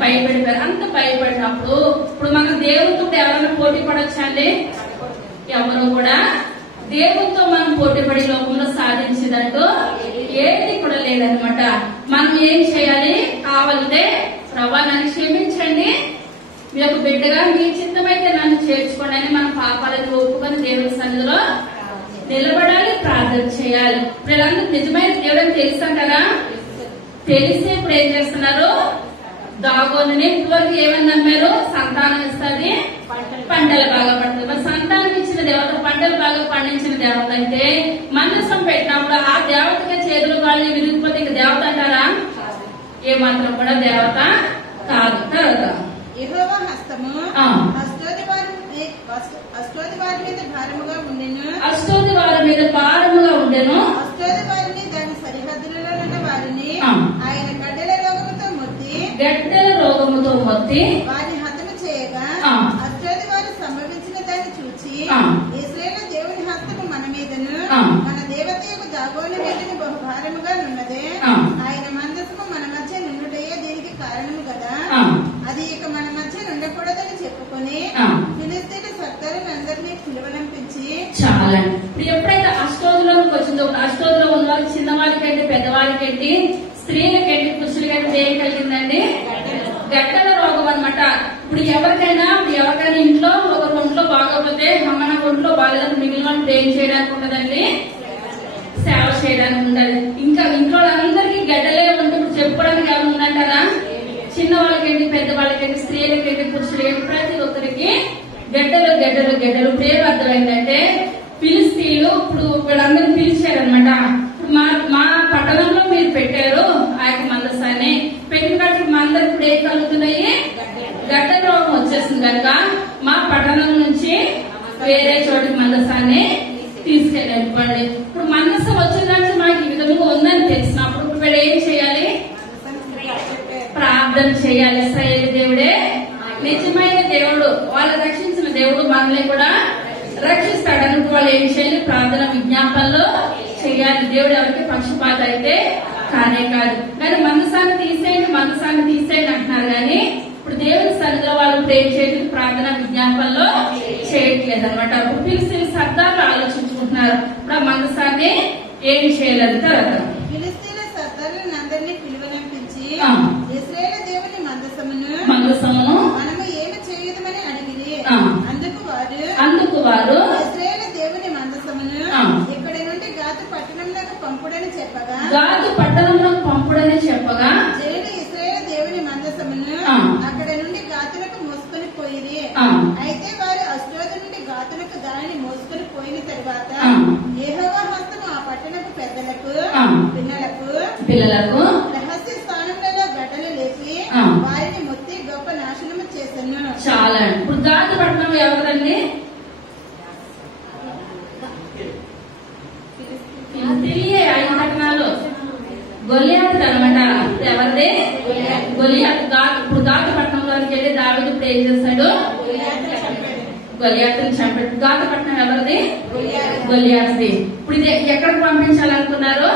భయపడిపోయారు. అంత భయపడినప్పుడు ఇప్పుడు మన దేవుడితో ఎవరైనా పోటీ పడొచ్చండి? ఎవరు కూడా దేవుడితో మనం పోటీ పడి లోకంలో సాధించేదంటూ ఏది కూడా లేదనమాట. మనం ఏం చేయాలి? కావాలంటే ప్రభా నన్ను క్షమించండి, మీ యొక్క బిడ్డగా మీ చిత్తమైతే నన్ను చేర్చుకోండి అని మన పాపాలను ఒప్పుకొని దేవుడి సన్నిధిలో నిలబడాలి, ప్రార్థన చేయాలి. వీళ్ళందరూ నిజమైన దేవుడని తెలుసంటారా? తెలిసి ఇప్పుడు ఏం చేస్తున్నారు? దాగోనుని ఇప్పటివరకు ఏమని నమ్మారు? సంతానం ఇస్తుంది, పంటలు బాగా పడుతుంది. మరి సంతానం ఇచ్చిన దేవత, పంటలు బాగా పండించిన దేవత అయితే మందసం పెట్టినప్పుడు ఆ దేవతకి చేతులు కాళ్ళు విరిగిపోతే ఇక దేవత అంటారా? ఏ మాత్రం కూడా దేవత కాదు. తర్వాత యెహోవా హస్తము అష్టోది వారి మీద భారముగా ఉండెను. అష్టోది వారి మీద భారముగా ఉండెను. అష్టోది వారిని దాని సరిహద్దులలో ఉన్న వారిని ఆయన గడ్డల రోగముతో మొత్తి వారిని హతము చేయగా అష్టోది వారు సంభవించిన దాన్ని చూచి ఇశ్రాయేలు దేవుని హస్తము మన మీదను మన దేవత యొక్క దాగోని మీదను బహుభారముగా నున్నదే. ఆయన మందసము మన మధ్య నుండుటయే దీనికి కారణము కదా. అది ఇక మన మధ్య ఉండకూడదని చెప్పుకొని ఫిలిష్తీయుల సర్దారులందరినీ పిలువనంపించి చాలా. ఇప్పుడు ఎప్పుడైతే అష్టోదులోకి వచ్చిందో, అష్టోదులో ఉన్న వాళ్ళకి చిన్నవాళ్ళకంటే పెద్దవాళ్ళకంటే స్త్రీలకంటే పురుషులకంటే ఏం కలిగిందండి? గడ్డల రోగం అనమాట. ఇప్పుడు ఎవరికైనా ఇంట్లో ఒక ఒంట్లో బాగోకపోతే మన ఒంట్లో బాగాలేదని మిగిలిన వాళ్ళు ఏం చేయడానికి ఉండదండి? సేవ చేయడానికి ఉండదు. ఇంకా ఇంట్లో అందరికీ గడ్డలే ఉంటే ఇప్పుడు చెప్పుకోవడానికి ఎవరు ఉందంటారా? చిన్న వాళ్ళకంటే పెద్దవాళ్ళకంటే స్త్రీలకంటే పురుషులకంటే ప్రతి ఒక్కరికి గడ్డలు గడ్డలు గడ్డలు. ఇప్పుడు ఏం అర్థమైందంటే ఫిలిష్తీయులు ఇప్పుడు వీళ్ళందరినీ పిలిచారనమాట. మా పట్టణంలో మీరు పెట్టారు ఆ యొక్క మందసాన్ని పెట్టినట్టు మా అందరికి ఇప్పుడు ఏం కలుగుతున్నాయి? గడ్డల రోగం వచ్చేసింది కనుక మా పట్టణం నుంచి వేరే చోటికి మందసాన్ని తీసుకెళ్ళండి. ఇప్పుడు మందసం వచ్చిందంటే మాకు ఈ విధంగా ఉందని తెలిసినప్పుడు ఇప్పుడు ఏం చేయాలి? ప్రార్థన చేయాలి. ఇశ్రాయేలు దేవుడే నిజమైన దేవుడు, వాళ్ళు రక్షించిన దేవుడు మనల్ని కూడా రక్షిస్తాడు. అనుకు వాళ్ళు ఏం చేయాలి? ప్రార్థన విజ్ఞాపనలో చేయాలి. దేవుడు ఎవరికి పక్షపాత అయితే కానే కాదు. కానీ మందసాన్ని తీసేయండి అంటున్నారు. కానీ ఇప్పుడు దేవుని సన్నిధిలో వాళ్ళు ప్రేమ చేయడం ప్రార్థన విజ్ఞాపనలో చేయట్లేదు అనమాట. ఇప్పుడు ఫిలిష్తీయుల సర్దార్లు ఆలోచించుకుంటున్నారు ఇప్పుడు ఆ మందసాన్ని ఏం చేయలేదు. తర్వాత ఫిలిష్తీయుల సర్దారులందరినీ పిలువనంపించి ఇశ్రాయేలు దేవుని మందసమును మనము ఏమి చేయుదమని అడిగిరి. అందుకు వారు ఇశ్రాయేలు దేవుని మందసమును ఇక్కడి నుండి గాతు పట్టణంలోకి పంపుడని చెప్పగా జనులు ఇశ్రాయేలు దేవుని మందసమును అక్కడ నుండి గాతులకు మోసుకొని పోయిరి. అయితే వారు అష్టోదు నుండి గాతులకు దానిని మోసుకొని పోయిన తరువాత యెహోవా హస్తము ఆ పట్టణపు పెద్దలకు పిల్లలకు రహస్య స్థానంలో గడ్డలు లేపి వారిని మొత్తి గొప్ప నాశనము చేశాను. చాలా. ఇప్పుడు గాతు పట్టణం ఎవరండి? తెలియ 5 పట్టణాలు గొలియాతు అనమాట. ఎవరిది? గొలియాతు. ఇప్పుడు గాతు పట్టణంలోకి వెళ్ళి దావీదు ఇప్పుడు ఏం చేస్తాడు? గొలియాతుని చంపాడు. గాతు పట్టణం ఎవరిది? గొలియాతుది. ఇప్పుడు ఇది ఎక్కడికి పంపించాలనుకున్నారు?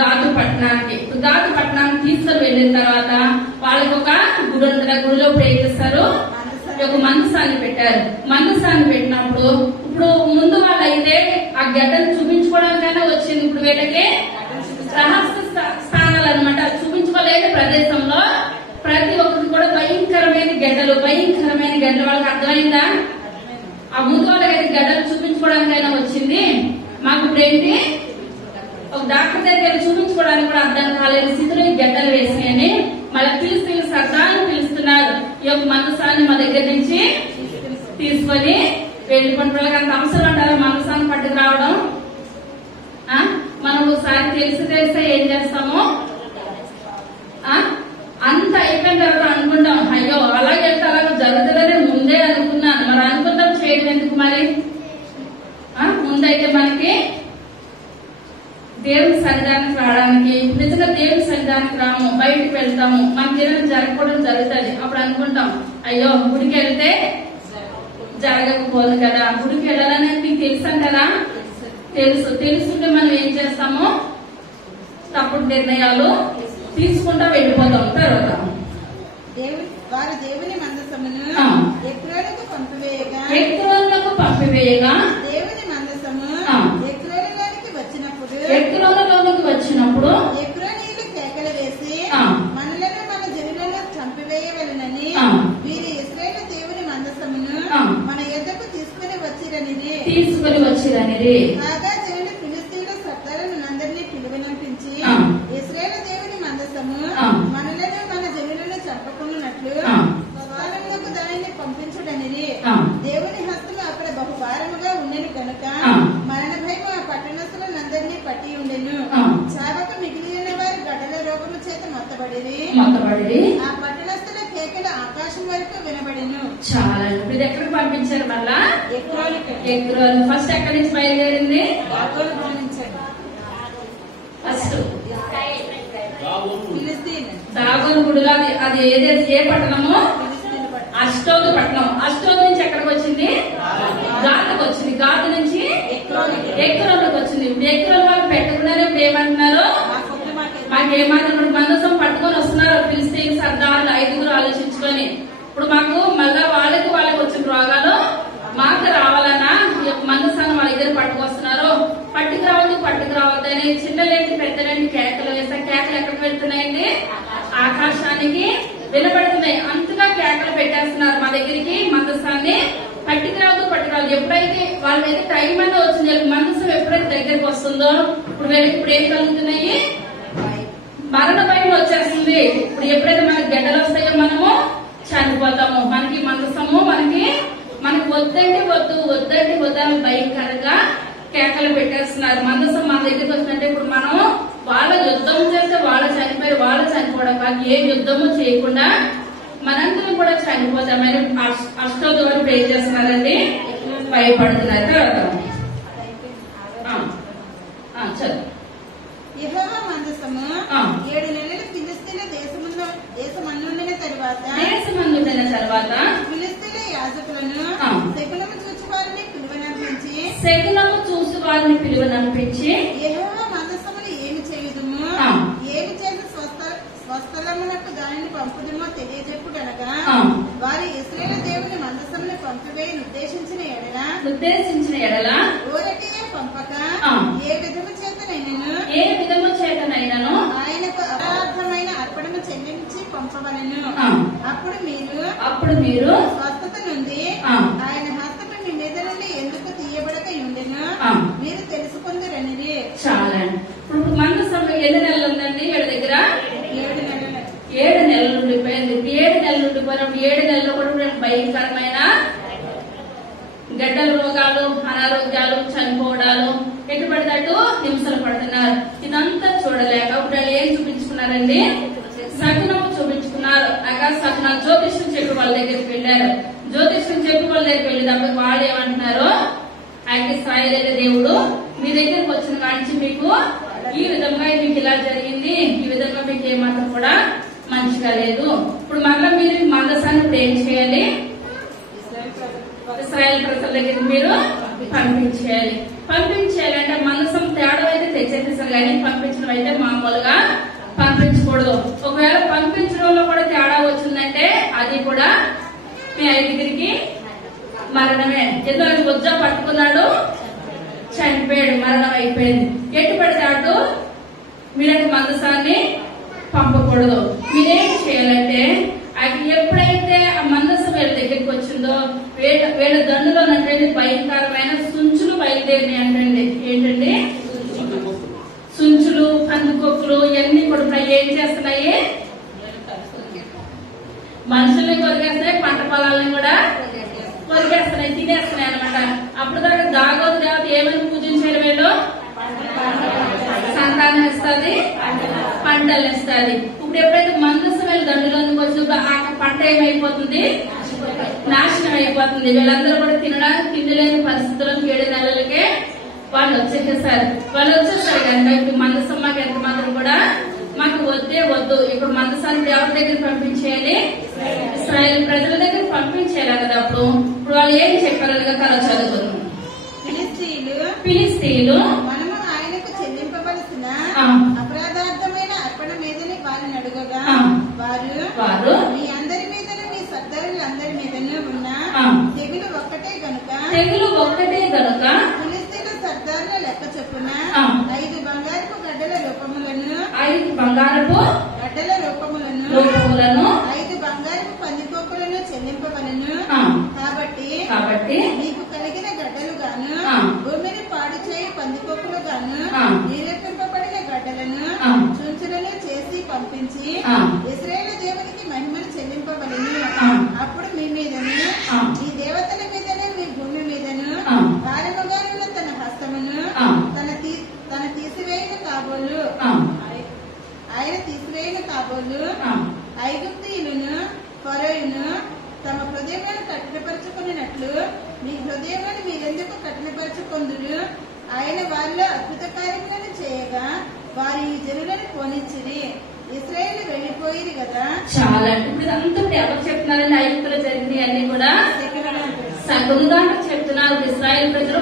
గాతు పట్టణానికి. గాతు పట్టణానికి తీసుకొని వెళ్ళిన తర్వాత వాళ్ళకి ఒక గుడి ఉంటుంది. గుడిలో ఇప్పుడు ఏం చేస్తారు? ఒక మందసాన్ని పెట్టారు. మందసాన్ని పెట్టినప్పుడు ఇప్పుడు ముందు వాళ్ళైతే ఆ గడ్డను చూపించుకోవడానికైనా వచ్చింది. ఇప్పుడు వీళ్ళకి రహస్య స్థానాలు అనమాట. చూపించుకోలేని ప్రదేశంలో ప్రతి ఒక్కరికి కూడా భయంకరమైన గడ్డలు వాళ్ళకి అర్థమైందా? ఆ ముందు వాళ్ళకైతే గడ్డలు చూపించుకోవడానికైనా వచ్చింది. మాకు ఇప్పుడు ఏంటి? ఒక డాక్టర్ దగ్గర చూపించుకోవడానికి కూడా అర్థం కాలేని స్థితిలో ఈ గడ్డలు వేసినాయని మళ్ళీ ఫిలిష్తీయుల సర్దారుని పిలుస్తున్నారు. ఈ యొక్క మందసాన్ని మా దగ్గర నుంచి తీసుకొని వెళ్ళిపోయిన వాళ్ళకి అంత అవసరం అంటారా మందసాన్ని పట్టుకు రావడం? మనం ఒకసారి తెలిస్తే ఏం చేస్తాము? అంత అయిపోయిన తర్వాత అనుకుంటాం అయ్యో అలాగే వెళ్తే అలాగే జరుగుతుందని ముందే అనుకున్నాను. మరి అనుకుంటాం చేయడం ఎందుకు? మరి ముందైతే మనకి దేవుని సన్నిధానికి రావడానికి నిజంగా దేవుని సన్నిధానికి రాము, బయటకు వెళ్తాము, మన జీవనం జరగకపోవడం జరుగుతుంది. అప్పుడు అనుకుంటాం అయ్యో గుడికి వెళ్తే జరగకపోదు కదా. గుడికి వెళ్ళాలని మీకు తెలుసు అంటారా? తెలుసుంటే మనం ఏం చేస్తాము? తప్పుడు నిర్ణయాలు తీసుకుంటా వెళ్ళిపోతాం. తర్వాత వారు దేవుని మందసమును ఎక్రోనుకు పంపివేయగా దేవుని మందసము ఎక్రోనులోనికి వచ్చినప్పుడు ఎక్రోనీయులు కేకలు వేసి మనలను మన జనులను చంపివేయవలెనని వీరు ఇశ్రాయేలు దేవుని మందసమును మన యొద్దకు తీసుకుని వచ్చిరనిది. కాగా జనులు ఫిలిష్తీయుల సర్దారులందరినీ పిలువనంపించి ఇశ్రాయేలు దేవుని మందసము మనలను మన జనులను చంపకున్నట్లు స్థానంలోకి దానిని పంపించుడనిది. దేవుని హస్తము అక్కడ బహుభారముగా ఉండేది కనుక మరణ భయము ఆ పట్టణస్థులందరినీ పట్టి ఉండెను. చావక మిగిలిన వారు గడ్డల రోగము చేత మొత్తబడిరి. పంపించారు మళ్ళా ఎగ్రోలు. ఫస్ట్ ఎక్కడి నుంచి బయలుదేరింది? ఫస్ట్ దాగోను గుడిలో. అది ఏదైతే ఏ పట్టణము? అష్టోదు పట్టణం. అష్టోదు నుంచి ఎక్కడికి వచ్చింది? గాతుకు వచ్చింది. గాతు నుంచి ఎక్రోన్కి వచ్చింది. ఇప్పుడు ఎక్రోన్ వాళ్ళు పెట్టకుండానే ఇప్పుడు ఏమంటున్నారు? మాకేమాత్రం మందసం పట్టుకొని వస్తున్నారు ఫిలిస్తీన్ సర్దార్లు 5 ఆలోచించుకొని. ఇప్పుడు మాకు మళ్ళా వాళ్ళకి వచ్చిన రోగాలు మాకు రావాలన్నా మందసాన్ని వాళ్ళ దగ్గర పట్టుకొస్తున్నారు. పట్టుకు రావద్దని చిన్నలేంటి పెద్దలేంటి కేకలు వేసా. కేకలు ఎక్కడికి వెళ్తున్నాయండి? ఆకాశానికి వినపడుతున్నాయి. అంతగా కేకలు పెట్టేస్తున్నారు మా దగ్గరికి. మందసాన్ని పట్టుకురావద్దు. ఎప్పుడైతే వాళ్ళైతే టైం అనేది వచ్చింది, మందసం ఎప్పుడైతే దగ్గరికి వస్తుందో ఇప్పుడు ఏం కలుగుతున్నాయి? మరణ భయం వచ్చేస్తుంది. ఇప్పుడు ఎప్పుడైతే మనకి గడ్డలు వస్తాయో మనము చనిపోతాము. మనకి మందసము మనకి వద్దని భయంకరంగా కేకలు పెట్టేస్తున్నారు. మందసం మన దగ్గరికి వచ్చినట్టే ఇప్పుడు మనం వాళ్ళ యుద్ధం చేస్తే వాళ్ళు చనిపోవడం కాదు, ఏ యుద్ధము చేయకుండా మనందరం కూడా చనిపోతామని అష్టోదు వరకు ఏం చేస్తున్నారండి? భయపడుతున్నారు. చదువు. యెహోవా మందసము 7 నెలలు ఫిలిస్తీన్ల దేశమందుండిన తరువాత ఫిలిస్తీన్ల యాజకులను శకునము చూసి వారిని పిలువనంపించి యెహోవా మందసమును ఏమి చేయుదుము, ఏమి చేసి స్వస్థలమునకు దానిని పంపుదుమో తెలియజెప్పుడనగా వారి ఇశ్రాయేలు దేవుని మందసమును పంపివేయని ఉద్దేశించిన ఎడల ఊరటియే పంపక ఏ విధము చేతనైనను ఆయనకు అపరాధమైన అర్పణము చెల్లించి పంపవలెను. అప్పుడు మీరు స్వస్థత నుండి ఆయన హస్తము మీ మీద నుండి ఎందుకు తీయబడక ఉండెను మీరు తెలుసుకుందరని. చాలా. ఇప్పుడు మందసం ఎన్ని నెలలు ఉందండి వీళ్ళ దగ్గర? 7 నెలలు ఉండిపోయింది. 7 నెలలు ఉండిపోయినప్పుడు 7 నెలల్లో కూడా భయంకరమైన గడ్డల రోగాలు, అనారోగ్యాలు, చనిపోవడాలు, ఎటు పడినట్టు హింసలు పడుతున్నారు. ఇదంతా చూడలేక ఇప్పుడు ఏం చూపించుకున్నారండి? శకునము చూపించుకున్నారు. సకునాలు జ్యోతిష్యం చెప్పి వాళ్ళ దగ్గరికి వెళ్ళారు. జ్యోతిష్యం చెప్పి వాళ్ళ దగ్గరికి వెళ్ళేటప్పుడు వాళ్ళు ఏమంటున్నారు? అయితే ఇశ్రాయేలు దేవుడు మీ దగ్గరకు వచ్చిన కాంచి మీకు ఈ విధంగా మీకు ఇలా జరిగింది, ఈ విధంగా మీకు ఏమాత్రం కూడా మంచిగా లేదు. ఇప్పుడు మళ్ళీ మీరు మందసాన్ని ఇప్పుడు ఏం చేయాలి? ఇశ్రాయేలు ప్రజల దగ్గరికి మీరు పంపించేయాలంటే మందసం తేడా అయితే తెచ్చేస్తారు కానీ పంపించడం అయితే మామూలుగా పంపించకూడదు. ఒకవేళ పంపించడంలో కూడా తేడా వచ్చిందంటే అది కూడా మీ ఐదుగురికి మరణమే. ఎందుకు అది బొజ్జ పట్టుకున్నాడు, చనిపోయాడు, మరణం అయిపోయింది. ఎటు పడితే అటు మీరంటే మందసాన్ని పంపకూడదు. మీరేం చేయాలంటే అది ఎప్పుడైతే ఆ మందసం వీళ్ళ దగ్గరికి వచ్చిందో వీళ్ళ దండులో అంటే భయంకరమైన సుంచులు బయలుదేరినాయి అంటండి. ఏంటండి? సుంచులు, పందుకొక్కులు ఇవన్నీ కూడా ఏం చేస్తున్నాయి? మనుషుల్ని కొరికేస్తున్నాయి, పంట పొలాలను కూడా కొరికేస్తున్నాయి, తినేస్తున్నాయి అనమాట. అప్పుడు దాకా దాగోదు దేవత ఏమని పూజించారు? వీళ్ళు సంతానం ఇస్తుంది, పంటలు ఇస్తుంది. ఇప్పుడు ఎప్పుడైతే మందసం వీళ్ళు దండులోకి వచ్చినప్పుడు ఆ పంట ఏమైపోతుంది? నాశనం అయిపోతుంది. వీళ్ళందరూ కూడా తినలేని పరిస్థితుల్లో 7 నెలలకే వాళ్ళు వచ్చేసారు. కనుక ఇప్పుడు మందసం మాకు ఎంత మాత్రం కూడా మాకు వద్దు. ఇప్పుడు మందసాన్ని ఎవరి దగ్గర పంపించేయాలి? ఇశ్రాయేలు ప్రజల దగ్గర పంపించేయాలి కదా. అప్పుడు వాళ్ళు ఏం చెప్పారనగా కల చదువుకున్నాం. ఫిలిస్తీయులు మనము ఆయనకు చెల్లింపవలసిన అపరాధార్థమైన అర్పణ మీదని వారిని అడుగగా వారు మీ అందరి మీదను మీ సర్దారులందరి మీదను ఉన్న తెగులు ఒక్కటే గనుక ఫిలిస్తీయుల సర్దారుల లెక్క చొప్పున 5 బంగారపు గడ్డల రూపములను 5 బంగారపు పందికొక్కులను చెల్లింపవలను. కాబట్టి మీకు కలిగిన గడ్డలు గాను భూమిని పాడు చేయి పందికొక్కులు గాను నిరూపింపబడిన గడ్డలను చుంచులను చేసి పంపించి ఇశ్రాయేలు దేవునికి మహిమను చెల్లింపవలను. అప్పుడు మీ మీదను ఈ దేవతల మీదను మీ భూమి మీదను భారముగా ఉన్న తన హస్తమును తన తీసివేయని కాబోలు ఆయన తీసివేయ పొందుడు. ఆయన వారిలో అద్భుత కార్యములను చేయగా వారి ఈ జనులను పోనిచ్చిరి. ఇశ్రాయేలు వెళ్లిపోయింది కదా. చాలా ఇప్పుడు అంతా ఎవరు చెప్తున్నారండి? ఐగుప్తులో జరిగింది అన్ని కూడా సగంగా చెప్తున్నారు. ఇశ్రాయేల్ ప్రజలు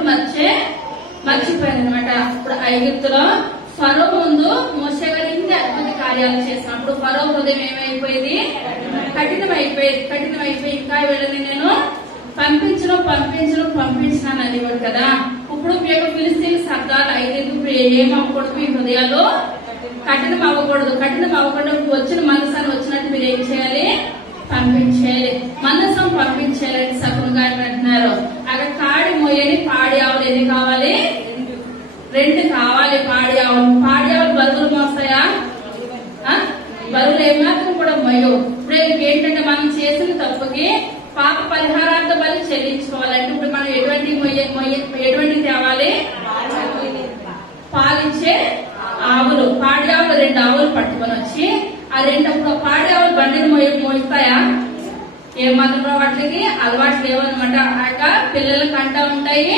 మర్చిపోయారు అనమాట. ఇప్పుడు ఐగుప్తులో ఫరో ముందు మోషే గారు ఇంకా అద్భుత కార్యాలు చేసినప్పుడు ఫరో హృదయం ఏమైపోయింది? కఠినమైపోయి ఇంకా వీళ్ళని నేను పంపించినాను అనేవాడు కదా. ఇప్పుడు ఫిలిస్తీన్ సర్దాలు 5 ఏమవ్వకూడదు, మీ హృదయాలు కఠినం అవ్వకూడదు. వచ్చిన మనసాన్ని వచ్చినట్టు మీరు ఏం చేయాలి? పంపించేయాలి. మనసం పంపించేయాలని సకునుగా అంటున్నారు. అక్కడ కాడి మోయని పాడి ఆవులు ఎన్ని కావాలి? 2 కావాలి. పాడి ఆవులు బరువులు మోస్తాయా? బరువులు ఏమాత్రం కూడా మోయవు. ఇప్పుడు ఏంటంటే మనం చేసిన తప్పుకి పాప పరిహారార్థ బలి చెల్లించుకోవాలంటే ఇప్పుడు మనం ఎటువంటి తేవాలి? పాలిచ్చే ఆవులు, పాడి ఆవులు 2 ఆవులు పట్టుకొని వచ్చి ఆ 2 పాడి ఆవులు బండిని మోయిస్తాయా? ఏమాత్రం వాటికి అలవాటు లేవన్నమాట. ఆక పిల్లలు కంటా ఉంటాయి,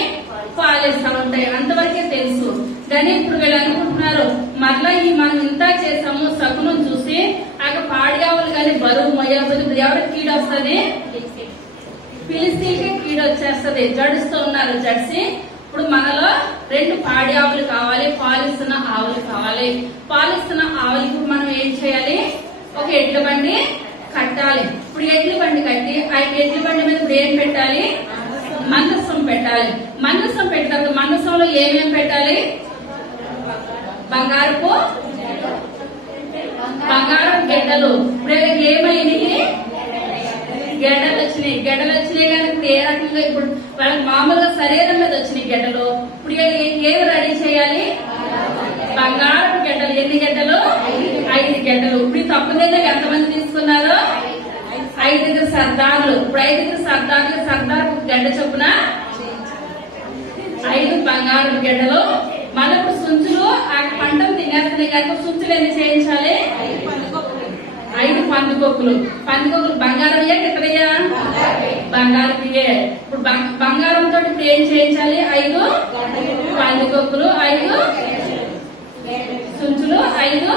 పాలేస్తా ఉంటాయి, అంతవరకే తెలుసు. కానీ ఇప్పుడు వీళ్ళు అనుకుంటున్నారు మరలా మనం ఇంత చేసాము సకునం చూసి ఆక పాడి ఆవులు కానీ బరువు మొయ్యకపోతే ఎవరికి కీడు వస్తుంది? ఫిలిస్తీన్కి కీడు వచ్చేస్తుంది. జడుస్తూ ఉన్నారు. జడిసి ఇప్పుడు మనలో 2 పాడి ఆవులు కావాలి, పాలిస్తున్న ఆవులు కావాలి. పాలిస్తున్న ఆవులు ఇప్పుడు మనం ఏం చేయాలి? ఒక ఎడ్ల బండి కట్టాలి. ఇప్పుడు ఎడ్ల బండి కట్టి ఆ ఎడ్ల బండి మీద ఇప్పుడు ఏం పెట్టాలి? మందసం పెట్టాలి. మందసం పెట్టినప్పుడు మందసంలో ఏమేమి పెట్టాలి? బంగారపు గెడ్డలు. ఇప్పుడు ఏమైనాయి? గెడ్డలు వచ్చినాయి కానీ ఏ రకంగా ఇప్పుడు వాళ్ళకి మామూలుగా శరీరం మీద వచ్చినాయి గెడ్డలు. ఇప్పుడు ఏమి రెడీ చేయాలి? బంగారపు గెడ్డలు. ఎన్ని గెడ్డలు? 5 గెడ్డలు. ఇప్పుడు తప్పకుండా ఎంతమంది తీసుకున్నారు? 5 సర్దార్లు. ఇప్పుడు 5 సర్దార్లు గడ్డ చొప్పున 5 బంగారపు గెడ్డలు. మనకు సుంచులు ఆ పంటను తినేస్తున్నాయి కనుక సుంచులు ఎన్ని చేయించాలి? 5 పందికొక్కులు. బంగారం ఇతరయ్యా? బంగారం ఇయే. ఇప్పుడు బంగారంతో ఇప్పుడు ఏం చేయించాలి? 5 పందికొక్కులు, 5 సుంచులు, 5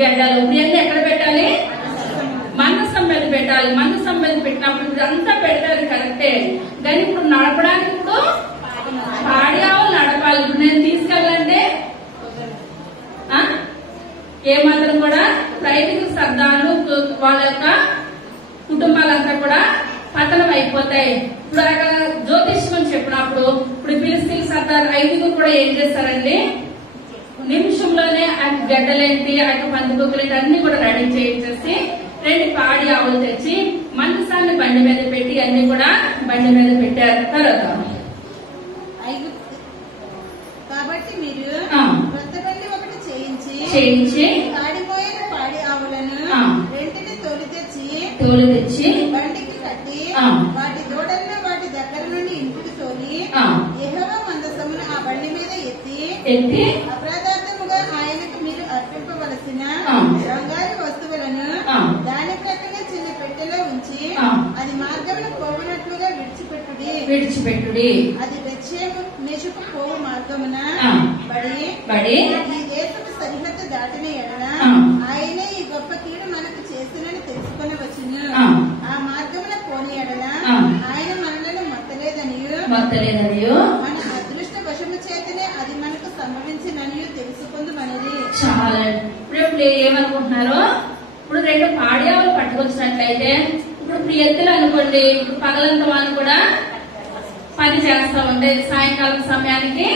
గెడ్డలు. ఇప్పుడు ఇవన్నీ ఎక్కడ పెట్టాలి? మందసం మీద పెట్టాలి. మందసం మీద పెట్టినప్పుడు ఇప్పుడు అంతా పెడతారు కరెక్టే. కానీ ఇప్పుడు నడపడానికి ఇప్పుడు పాడి ఆవులు నడపాలి. ఇప్పుడు నేను తీసుకెళ్ళాలంటే ఏమాత్రం కూడా రైతుకు సర్దాలు వాళ్ళ యొక్క కుటుంబాలంతా కూడా పతనం అయిపోతాయి. ఇప్పుడు అక్కడ జ్యోతిష్యం చెప్పినప్పుడు ఇప్పుడు ఫిలిస్తీన్ సర్దార్ 5 కూడా ఏం చేస్తారండి? నిమిషంలోనే ఆ గడ్డలేంటి ఆ పందికొక్కులేంటి అన్ని కూడా రెడీ చేయించేసి 2 పాడి ఆవులు తెచ్చి మందసాన్ని బండి మీద పెట్టి అన్ని కూడా బండి మీద పెట్టారు. తర్వాత కాబట్టి మీరు కొత్త బండి ఒకటి చేయించి పాడిపోయిన పాడి ఆవులను 2 తోలు తెచ్చి బండికి కట్టి వాటి దూడలను వాటి దగ్గర నుండి ఇంటికి తోలి యెహోవా మందసమును ఆ బండి మీద ఎత్తి అపరాధార్థముగా ఆయనకు మీరు అర్పింపవలసిన బంగారు వస్తువులను దాని ప్రక్కన చిన్న పెట్టెలో ఉంచి అది మార్గంలో పోవునట్లుగా విడిచిపెట్టుడి. అది మెషుకు పోవు మార్గమున బడి ఈ దేశపు సరిహద్దు దాటిన ఎడల ఆయన ఈ గొప్ప కీడు మనకు చేసినని తెలుసుకొనవచ్చును. ఆ మార్గమున పోని ఎడల ఆయన మనలను మత్తలేదనియు మన అదృష్ట వశము చేతనే అది మనకు సంభవించిననియు తెలుసుకుందుమనేది. చాలా ఇప్పుడు ఏమనుకుంటున్నారో? ఇప్పుడు 2 పాడి ఆవులు పట్టుకొచ్చినట్లయితే ఇప్పుడు ఎత్తులు అనుకోండి, ఇప్పుడు పగలంతా వాళ్ళు కూడా పని చేస్తా ఉంటే సాయంకాలం సమయానికి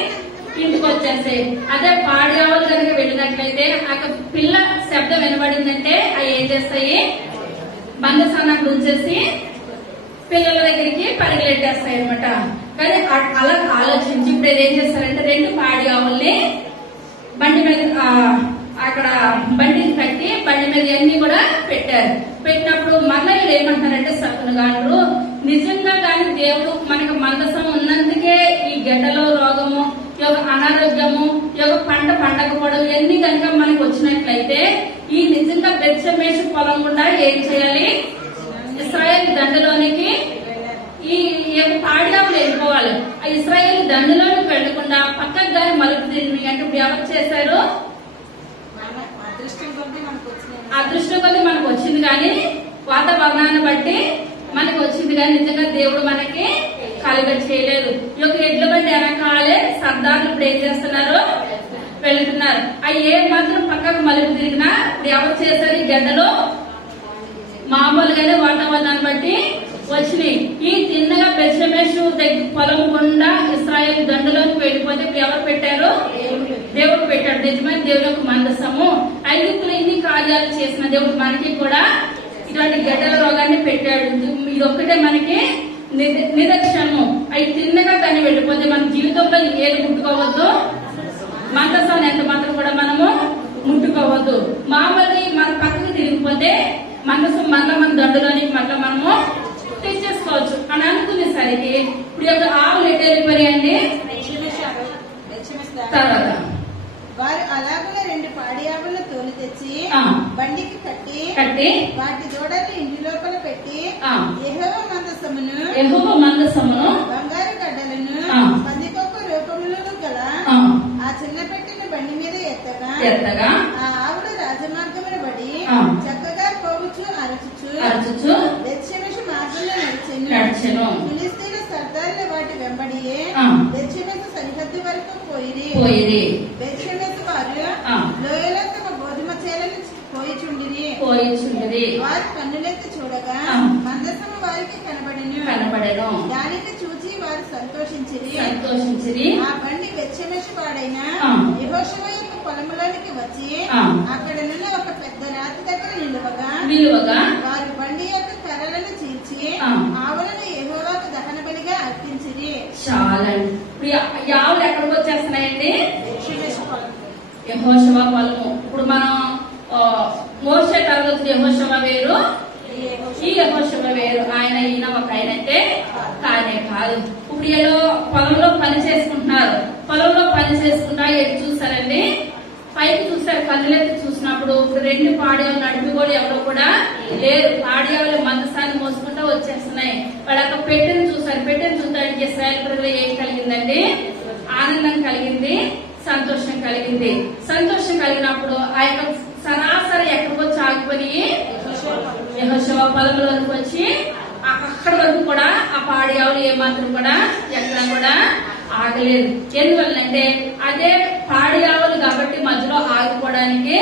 ఇంటికి వచ్చేస్తాయి. అదే పాడి ఆవులు కనుక వెళ్ళినట్లయితే అక్కడ పిల్ల శబ్దం వినబడిందంటే అవి ఏం చేస్తాయి? మందసాన్ని అక్కడ ఉంచేసి పిల్లల దగ్గరికి పరిగెట్టేస్తాయి అనమాట. కానీ అలా ఆలోచించి ఇప్పుడు ఏం చేస్తారంటే 2 పాడి ఆవుల్ని బండి మీద అక్కడ బండిని కట్టి బండి మీద అన్ని కూడా పెట్టారు. పెట్టినప్పుడు మళ్ళీ ఏమంటారంటే సత్తునుగాండ్రు నిజంగా కానీ దేవుడు మనకు మందసం ఉన్నందుకే ఈ గడ్డలో రోగము, అనారోగ్యము, పంట పండకపోవడం ఇవన్నీ కనుక మనకు వచ్చినట్లయితే ఈ నిజంగా బెత్షెమెషు పొలం గుండా ఏం చేయాలి? ఇశ్రాయేలు దండలోనికి ఈ పాడియావులు వెళ్ళిపోవాలి. ఆ ఇశ్రాయేలు దండులోకి వెళ్లకుండా పక్కకు గాని మలుపు తిరిగి అంటే ఇప్పుడు ఎవరు చేశారు? అదృష్టం కొద్ది మనకు వచ్చింది కానీ వాతావరణాన్ని బట్టి మనకి వచ్చింది కానీ నిజంగా దేవుడు మనకి కలుగ చేయలేదు. ఈ యొక్క ఎడ్ల బండి వెనకాలే సర్దార్లు ఇప్పుడు ఏం చేస్తున్నారు? వెళ్తున్నారు. అవి ఏ మాత్రం పక్కకు మలుపు తిరిగినా ఇప్పుడు ఎవరు చేశారు? ఈ గడ్డలో మామూలుగానే వాతావరణాన్ని బట్టి వచ్చినాయి. ఈ తిన్నగా బెత్లెహేము దగ్గర పొలం గుండా ఇశ్రాయేలు దండులోకి వెళ్ళిపోతే ఇప్పుడు ఎవరు పెట్టారు? దేవుడు పెట్టాడు. నిజమైన దేవుడు యొక్క మందసము. ఐగుప్తులో ఇన్ని కార్యాలు చేసిన దేవుడు మనకి కూడా ఇటువంటి గడ్డల రోగాన్ని పెట్టాడు. ఇది ఒక్కటే మనకి నిదర్శనము. అవి తిన్నగా కానీ వెళ్ళిపోతే మన జీవితంలో ఏది ముట్టుకోవద్దు, మందసాన్ని ఎంత మాత్రం కూడా మనము ముట్టుకోవద్దు. మామూలుగా మన పక్కకు తిరిగిపోతే మందసం మళ్ళా మన దండులోనికి మళ్ళా మనము తెచ్చేసుకోవచ్చు అని అనుకునేసరికి ఇప్పుడు యొక్క ఆవులు ఎటు వెళ్ళిపోయాయండి? తర్వాత వారు అలాగే 2 పాడి ఆవులను తోలు తెచ్చి బండికి కట్టి వాటి దూడని ఇంటి లోపల పెట్టి యెహోవా మందసమును బంగారు గడ్డలను పందికొక్క రూపములను గల ఆ చిన్న పెట్టిన బండి మీద ఎత్తగా ఆ ఆవులు రాజమార్గమును బడి చక్కగా పోవచ్చు అరచుచు బెత్షెమెషు మార్గంలో నడిచెను. ఫిలిష్తీయుల సర్దారుల వాటి వెంబడియే బెత్షెమెషు సరిహద్దు వరకు పోయిరి. బెత్షెమెషు వారు లోయలో తమ గోధుమ చేలను పోయిచుండిరి. వారు కన్నులెత్తి చూడగా మందసము వారికి కనబడెను. దానిని చూచి వారు సంతోషించిరి. ఆ బండి బెత్షెమెషు వాడైన యెహోషువ యొక్క పొలములోనికి వచ్చి అక్కడ నుండి ఒక పెద్ద రాతి దగ్గర నిలువగా వారు బండి యొక్క కర్రలను చీల్చి ఆవులను యెహోవాకు దహన బలిగా అర్పించిరి. చాలా ఆవులు ఎక్కడికి వచ్చేస్తున్నాయండి? యెహోషువ పొలము. ఇప్పుడు మనం మోషే తరగతి యెహోషువ వేరు, ఈ యెహోషువ వేరు. ఆయన ఈయన ఒక ఆయన అయితే కానే కాదు. ఇప్పుడు ఏదో పొలంలో పని చేసుకుంటున్నారు. పొలంలో పని చేసుకుంటా ఎటు చూసారండి? పైకి చూసారు. కన్నులెత్తి చూసినప్పుడు ఇప్పుడు 2 పాడియాలు నడిపి కూడా ఎవరు కూడా లేరు. పాడియాలు మందసాన్ని మోసుకుంటూ వచ్చేస్తున్నాయి. వాళ్ళ యొక్క పెట్టెను చూసారు. పెట్టెను చూడడానికి ఇశ్రాయేలు ప్రజలు ఏం కలిగిందండి? ఆనందం కలిగింది, సంతోషం కలిగింది. సంతోషం కలిగినప్పుడు ఆ యొక్క సరాసరి ఎక్కడికి వచ్చి ఆగిపోయి యెహోషువ పొలంలోకి వచ్చి అక్కడ వరకు కూడా ఆ పాడియావులు ఏమాత్రం కూడా ఎక్కడ కూడా ఆగలేదు. ఎందువల్లంటే అదే పాడియావులు కాబట్టి మధ్యలో ఆగిపోవడానికి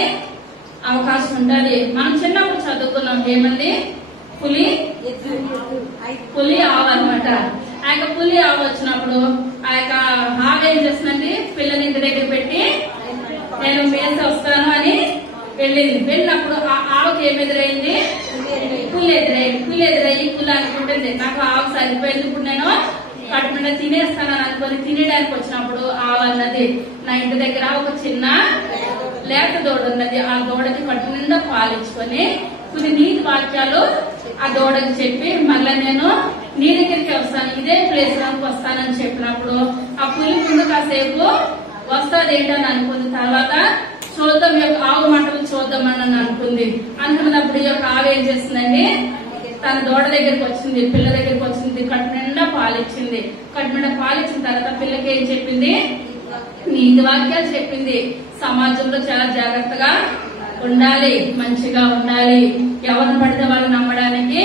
అవకాశం ఉంటది. మనం చిన్నప్పుడు చదువుకున్నాం ఏమండి? పులి ఆవు అనమాట. ఆ యొక్క పులి ఆవు వచ్చినప్పుడు ఆ యొక్క ఆవు ఏం చేస్తుందండి? పిల్లని ఇంటి దగ్గర పెట్టి నేను మేసి వస్తాను అని వెళ్ళింది. వెళ్ళినప్పుడు ఆ ఆవుకి ఏమి ఎదురైంది? పులి ఎదురైంది. పులి అనుకుంటుంది నాకు ఆవు సరిపోయింది, ఇప్పుడు నేను కడుపున తినేస్తానని అనుకుని తినేయడానికి వచ్చినప్పుడు ఆవు అన్నది నా ఇంటి దగ్గర ఒక చిన్న లేత దూడ ఉన్నది. ఆ దూడకి కడుపు నిండా పాలించుకొని కొన్ని నీతి వాక్యాలు ఆ దూడకి చెప్పి మళ్ళా నేను నీ దగ్గరికి వస్తాను, ఇదే ప్లేస్ లోకి వస్తానని చెప్పినప్పుడు ఆ పులి ముందు కాసేపు వస్తాదేంటని అనుకుంది. తర్వాత చూద్దాం ఆవు మాటలు చూద్దామని అనుకుంది. అనుకున్నప్పుడు ఈ యొక్క ఆవు ఏం చేస్తుందండి? తన దూడ దగ్గరికి వచ్చింది, పిల్ల దగ్గరికి వచ్చింది, కడుపు నిండా పాలిచ్చింది. కడుపు నిండా పాలిచ్చిన తర్వాత పిల్లకి ఏం చెప్పింది? నీతి వాక్యాలు చెప్పింది. సమాజంలో చాలా జాగ్రత్తగా ఉండాలి, మంచిగా ఉండాలి, ఎవరిని పడితే వాళ్ళు నమ్మడానికి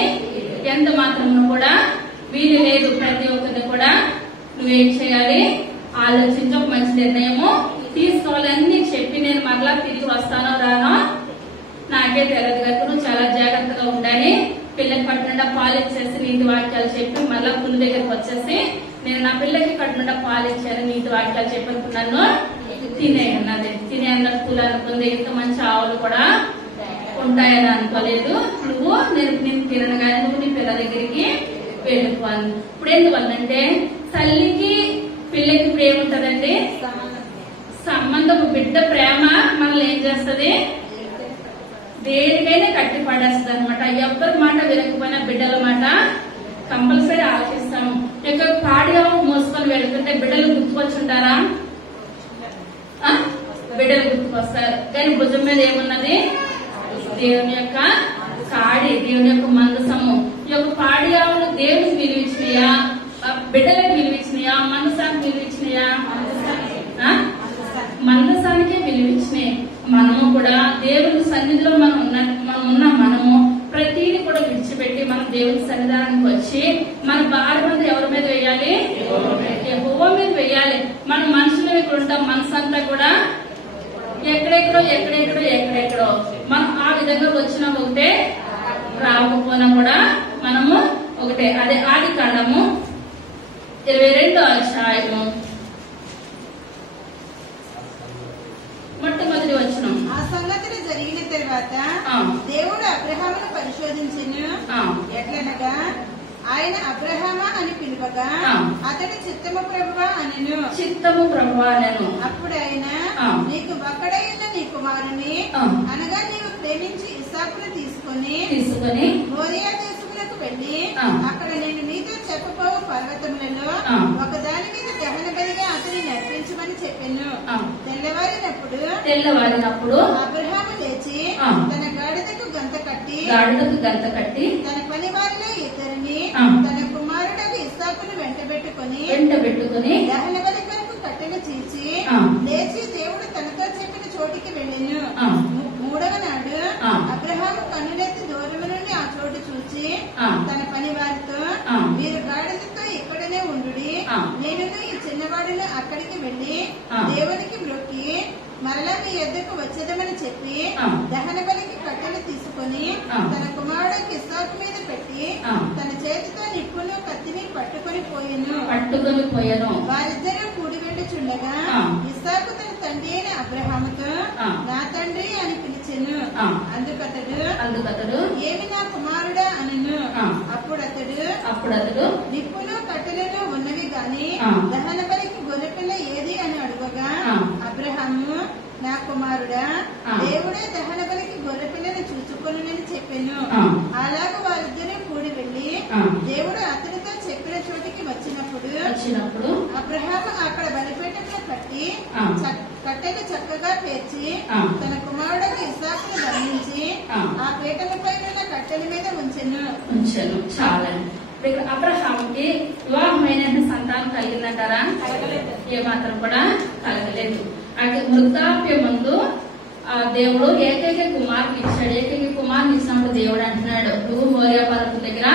ఎంత మాత్రం కూడా వీలు లేదు. ప్రతి ఒక్కరిని కూడా నువ్వేం చేయాలి? ఆలోచించి ఒక మంచి నిర్ణయము తీసుకోవాలని చెప్పి నేను మరలా తిరిగి వస్తానో రానో నాకే తెలియదు కనుక నువ్వు చాలా జాగ్రత్తగా ఉండాలి. పిల్లకి కట్టుకుండా పాలు ఇచ్చేసి నీతి వాక్యాలు చెప్పి మళ్ళా పులి దగ్గరకు వచ్చేసి నేను నా పిల్లకి కట్టుకుండా పాలు ఇచ్చాను నీతి వాక్యాలు చెప్పి నన్ను తినేయన్నది. తినే అన్నది పులి అనుకుంది. ఇంత మంచి ఆవులు కూడా ఉంటాయని అనుకోలేదు. నువ్వు నేను తినను కానీ నువ్వు నీ పిల్ల దగ్గరికి వెళ్ళిపోను. ఇప్పుడు ఎందువల్లంటే తల్లికి పిల్లకి ఇప్పుడు ఏముంటదండి? సంబంధం. బిడ్డ ప్రేమ మనల్ని ఏం చేస్తుంది? దేనికైనా కట్టి పడేస్తుంది అనమాట. ఎవరి మాట వినకపోయినా బిడ్డల మాట కంపల్సరీ ఆలోచిస్తాము. ఇక పాడిగా మోసుకొని వెళ్తుంటే బిడ్డలు గుర్తుకొచ్చుంటారా? బిడ్డలు గుర్తుకొస్తారు. కానీ భుజం మీద ఏమున్నది? దేవుని యొక్క కాడి, దేవుని యొక్క మందసము. ఈ యొక్క పాడి ఆవులు దేవునికి విలువించిన విలువిచ్చినాయా? బిడ్డలకు విలువిచ్చినాయా? మందసానికి విలువిచ్చినాయా? మందసానికే విలువిచ్చినాయి. మనము కూడా దేవుని సన్నిధిలో మనం మనము ప్రతిదీ కూడా విడిచిపెట్టి మనం దేవుని సన్నిధానానికి వచ్చి మన భారం మీద ఎవరి మీద వేయాలి? యెహోవా మీద వేయాలి. మనం మనుషులు ఇక్కడ ఉంటాం, మనసంతా కూడా ఎక్కడెక్కడో మనం ఆ విధంగా వచ్చినా ఒకటే, రాకపోయినా కూడా మనము ఒకటే. అదే ఆదికాండము 22వ అధ్యాయము మొట్టమొదటి వచనం. ఆ సంగతులు జరిగిన తర్వాత దేవుడు అబ్రహామును పరిశోధించెను. ఎట్లనగా ఆయన అబ్రహామా అని పిలువగా అతడి చిత్తము ప్రభువా అనెను. చిత్తము ప్రభువా అనెను. అప్పుడు ఆయన, నీకు ఒక్కడైన నీ కుమారుని అనగా నీవు ప్రేమించి ఇస్సాకును తీసుకొని మోరియా దేశములకు వెళ్లి అక్కడ నేను నీతో చెప్పబోవు పర్వతములలో ఒకదాని మీద దహన బలిగా అతని నడిపించమని చెప్పాను. తెల్లవారినప్పుడు అబ్రహాము లేచి తన గాడిదకు గంత కట్టి తన పని వారిలో ఇద్దరిని తన కుమారుడకు ఇస్సాకును వెంటబెట్టుకుని దహన బలి కొరకు కట్టెలు చీల్చి లేచి దేవుడు తనతో చెప్పిన చోటికి వెళ్ళెను. మూడవ నాడు అబ్రహాము కన్నులెత్తి దూరము నుండి ఆ చోటు చూచి తన పని వారితో, మీరు గాడిదతో ఇక్కడనే ఉండుడి, నేను ఈ చిన్నవాడును అక్కడికి వెళ్లి దేవునికి మ్రొక్కి మరలా మీ యొద్దకు వచ్చేదమని చెప్పి దహన బలికి కట్టెలు తీసుకుని తన కుమారుడు ఇస్సాకు మీద పెట్టి తన చేతితో నిప్పును కత్తిని పట్టుకొని పోయెను. వారిద్దరూ కూడి వెళ్ళుచుండగా ఇస్సాకు తన తండ్రి అయిన అబ్రహాముతో, నా తండ్రి అని పిలిచెను. అందుకతడు ఏమి నా కుమారుడా అనెను. అప్పుడు అతడు నిప్పులు కట్టెలను ఉన్నవి గాని దహన బలికి గొర్రెపిల్ల ఏది అని అడుగగా అబ్రహాము, నా కుమారుడా, దేవుడే దహన బలికి గొర్రెపిల్లను చూచుకొనునని చెప్పాను. అలాగ వారిద్దరూ కూడి వెళ్లి దేవుడు అతనితో చెప్పిన చోటికి వచ్చినప్పుడు అబ్రహాము అక్కడ బలిపీఠమును కట్టి కట్టెలు చక్కగా పేర్చి తన కుమారుడికి ఇస్సాకును బంధించి ఆ పీఠలపై ఉన్న కట్టెల మీద ఉంచెను. చాలా అబ్రహాముకి వివాహమైన సంతానం కలిగిందంటారా? ఏమాత్రం కూడా కలగలేదు. అయితే వృద్ధాప్య ముందు దేవుడు ఏకైక కుమారుని ఇచ్చాడు. ఏకైక కుమారుని ఇచ్చినప్పుడు దేవుడు అంటున్నాడు, నువ్వు మోరియా పర్వతం దగ్గర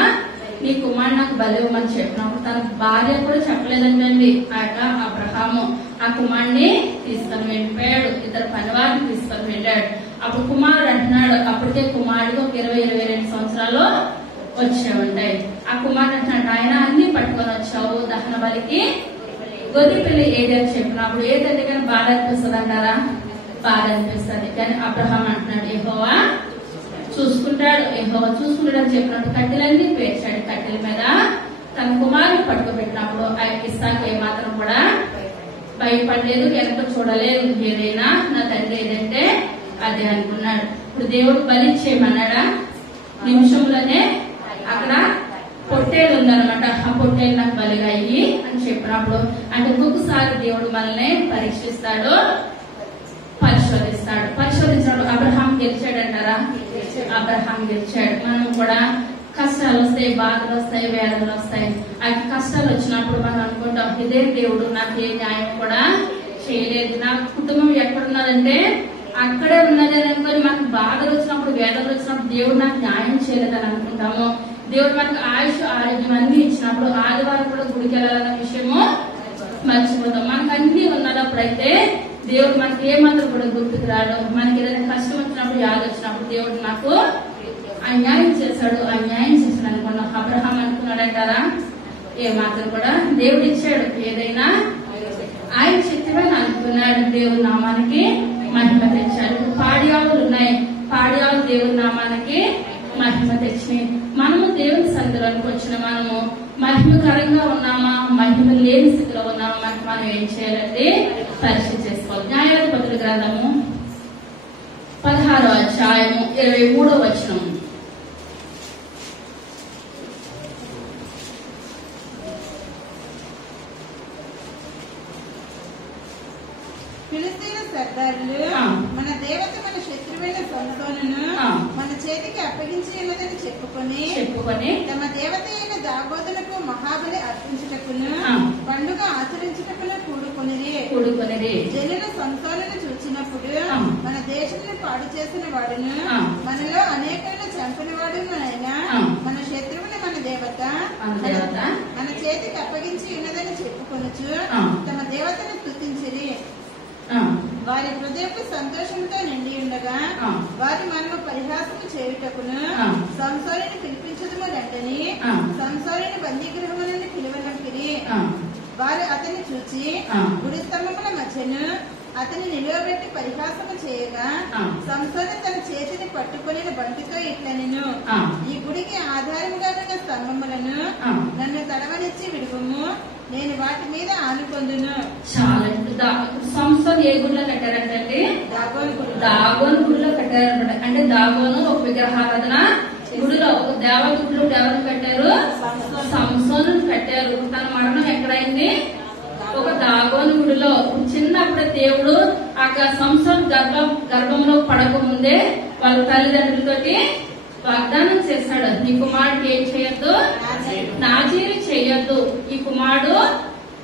నీ కుమారుడు నాకు బలి ఇవ్వమని చెప్పినప్పుడు తన భార్య కూడా చెప్పలేదంటండి. అబ్రహాము ఆ కుమారుడిని తీసుకొని వెళ్ళిపోయాడు, ఇద్దరు పనివారిని తీసుకొని వెళ్ళాడు. అప్పుడు కుమారుడు అంటున్నాడు, అప్పటికే కుమారుడికి ఒక 20-22 సంవత్సరాలు వచ్చే ఉంటాయి. ఆ కుమారుడు అంటున్నాడు, ఆయన అన్ని పట్టుకొని వచ్చావు, దహన బలికి గొర్రె పిల్ల ఏది అని చెప్పినప్పుడు ఏదంటే కానీ బాధ అనిపిస్తుంది అంటారా? బాధ అనిపిస్తుంది. కానీ అబ్రహాం అంటున్నాడు, యెహోవా చూసుకుంటాడని చెప్పినప్పుడు కట్టెలన్నీ పేర్చాడు. కట్టెల మీద తన కుమారుని పట్టుకోబెట్టినప్పుడు ఆ ఇస్సాకు ఏమాత్రం కూడా భయపడలేదు, వెనక చూడలేదు. ఏదైనా నా తండ్రి ఏదంటే అదే అనుకున్నాడు. ఇప్పుడు దేవుడు బలి చేయమన్నాడా? నిమిషంలోనే అక్కడ పొట్టేలు ఉందనమాట. ఆ పొట్టేలు నాకు బలిగా అయ్యి అని చెప్పినప్పుడు అంటే ఒక్కొక్కసారి దేవుడు మనల్ని పరిశోధిస్తాడు. పరిశోధించినప్పుడు అబ్రహాం గెలిచాడంటారా? అబ్రహాం గెలిచాడు. మనం కూడా కష్టాలు వస్తాయి, బాధలు వస్తాయి, వేదనలు వస్తాయి. ఆ కష్టాలు వచ్చినప్పుడు మనం అనుకుంటాం, ఇదే దేవుడు నాకు ఏ న్యాయం కూడా చేయలేదు, నా కుటుంబం ఎక్కడున్నదంటే అక్కడే ఉన్నది అని అనుకొని మనకు బాధలు వచ్చినప్పుడు, వేదనలు వచ్చినప్పుడు దేవుడు నాకు న్యాయం చేయలేదని అనుకుంటాము. దేవుడు మనకు ఆయుష్, ఆరోగ్యం అన్ని ఇచ్చినప్పుడు ఆదివారం కూడా గుడికి వెళ్ళాలన్న విషయము మర్చిపోతాం. మనకు అన్ని ఉన్నప్పుడైతే దేవుడు మనకి ఏమాత్రం కూడా గుర్తుకు రాడు. మనకి ఏదైనా కష్టం వచ్చినప్పుడు, యాద వచ్చినప్పుడు దేవుడు నాకు అన్యాయం చేశాడు అనుకున్నాం. అబ్రహాం అనుకున్నాడంటారా? ఏమాత్రం కూడా దేవుడు ఇచ్చాడు. ఏదైనా ఆయన శక్తివని అనుకున్నాడు. దేవుడి నామానికి మహిమ తెచ్చాడు. పాడియావులు ఉన్నాయి, పాడియావులు దేవుడి నామానికి మహిమ తెచ్చినాయి. మనము దేవుని సన్నిధిలోకి వచ్చిన మనము మహిమకరంగా ఉన్నామా, మహిమ లేని స్థితిలో ఉన్నామా, మనకి మనం ఏం చేయాలంటే పరీక్ష చేసుకోవాలి. న్యాయాధిపతుల గ్రంథము 16వ అధ్యాయము 23వ వచనం. ఫిలిస్తీయుల సర్దారులు మన దేవత మన శత్రు శత్రువైన సంసోనును మన చేతికి అప్పగించి ఉన్నదని చెప్పుకొని తమ దేవత అయిన దాగోదునకు మహాబలి అర్పించుటకును పండుగ ఆచరించుటకును కూడుకొనిరి. జనులు సంసోనును చూచినప్పుడు మన దేశమును పాడు చేసిన వాడును మనలో అనేకులను చంపిన వాడును ఆయన మన శత్రువుని మన దేవత మన చేతికి అప్పగించి ఉన్నదని చెప్పుకొనుచు తమ దేవతను స్తుతించిరి. వారి హృదయపు సంతోషంతో నిండి ఉండగా వారి మనము పరిహాసము చేయుటకును సంసోనుని పిలిపించదుము రండని సంసోనుని బందీగృహము నుండి పిలువనంపిరి. వారు అతన్ని చూచి గుడి స్తంభముల మధ్యను అతని నిలువబెట్టి పరిహాసము చేయగా సంసోను తన చేతిని పట్టుకుని బంటితో ఇట్లనెను, ఈ గుడికి ఆధారముగా ఉన్న స్తంభములను నన్ను తడవనిచ్చి విడుగుము, నేను వాటి మీద ఆనుకొందును. చాలా సంస్థలు ఏ గుడిలో కట్టారంటే దాగోను గుడిలో కట్టారనమాట. అంటే దాగోను ఒక విగ్రహారాధన గుడిలో ఒక దేవగుడిలో ఎవరు కట్టారు? సంసోను కట్టారు. తన మరణం ఎక్కడైంది? ఒక దాగోను గుడిలో. చిన్నప్పుడే దేవుడు ఆ సంసోను గర్భంలో పడకముందే వాళ్ళ తల్లిదండ్రులతోటి వాగ్దానం చేశాడు, నీ కుమారుడు ఏం చేయొద్దు, నాజీరు చేయొద్దు, ఈ కుమారుడు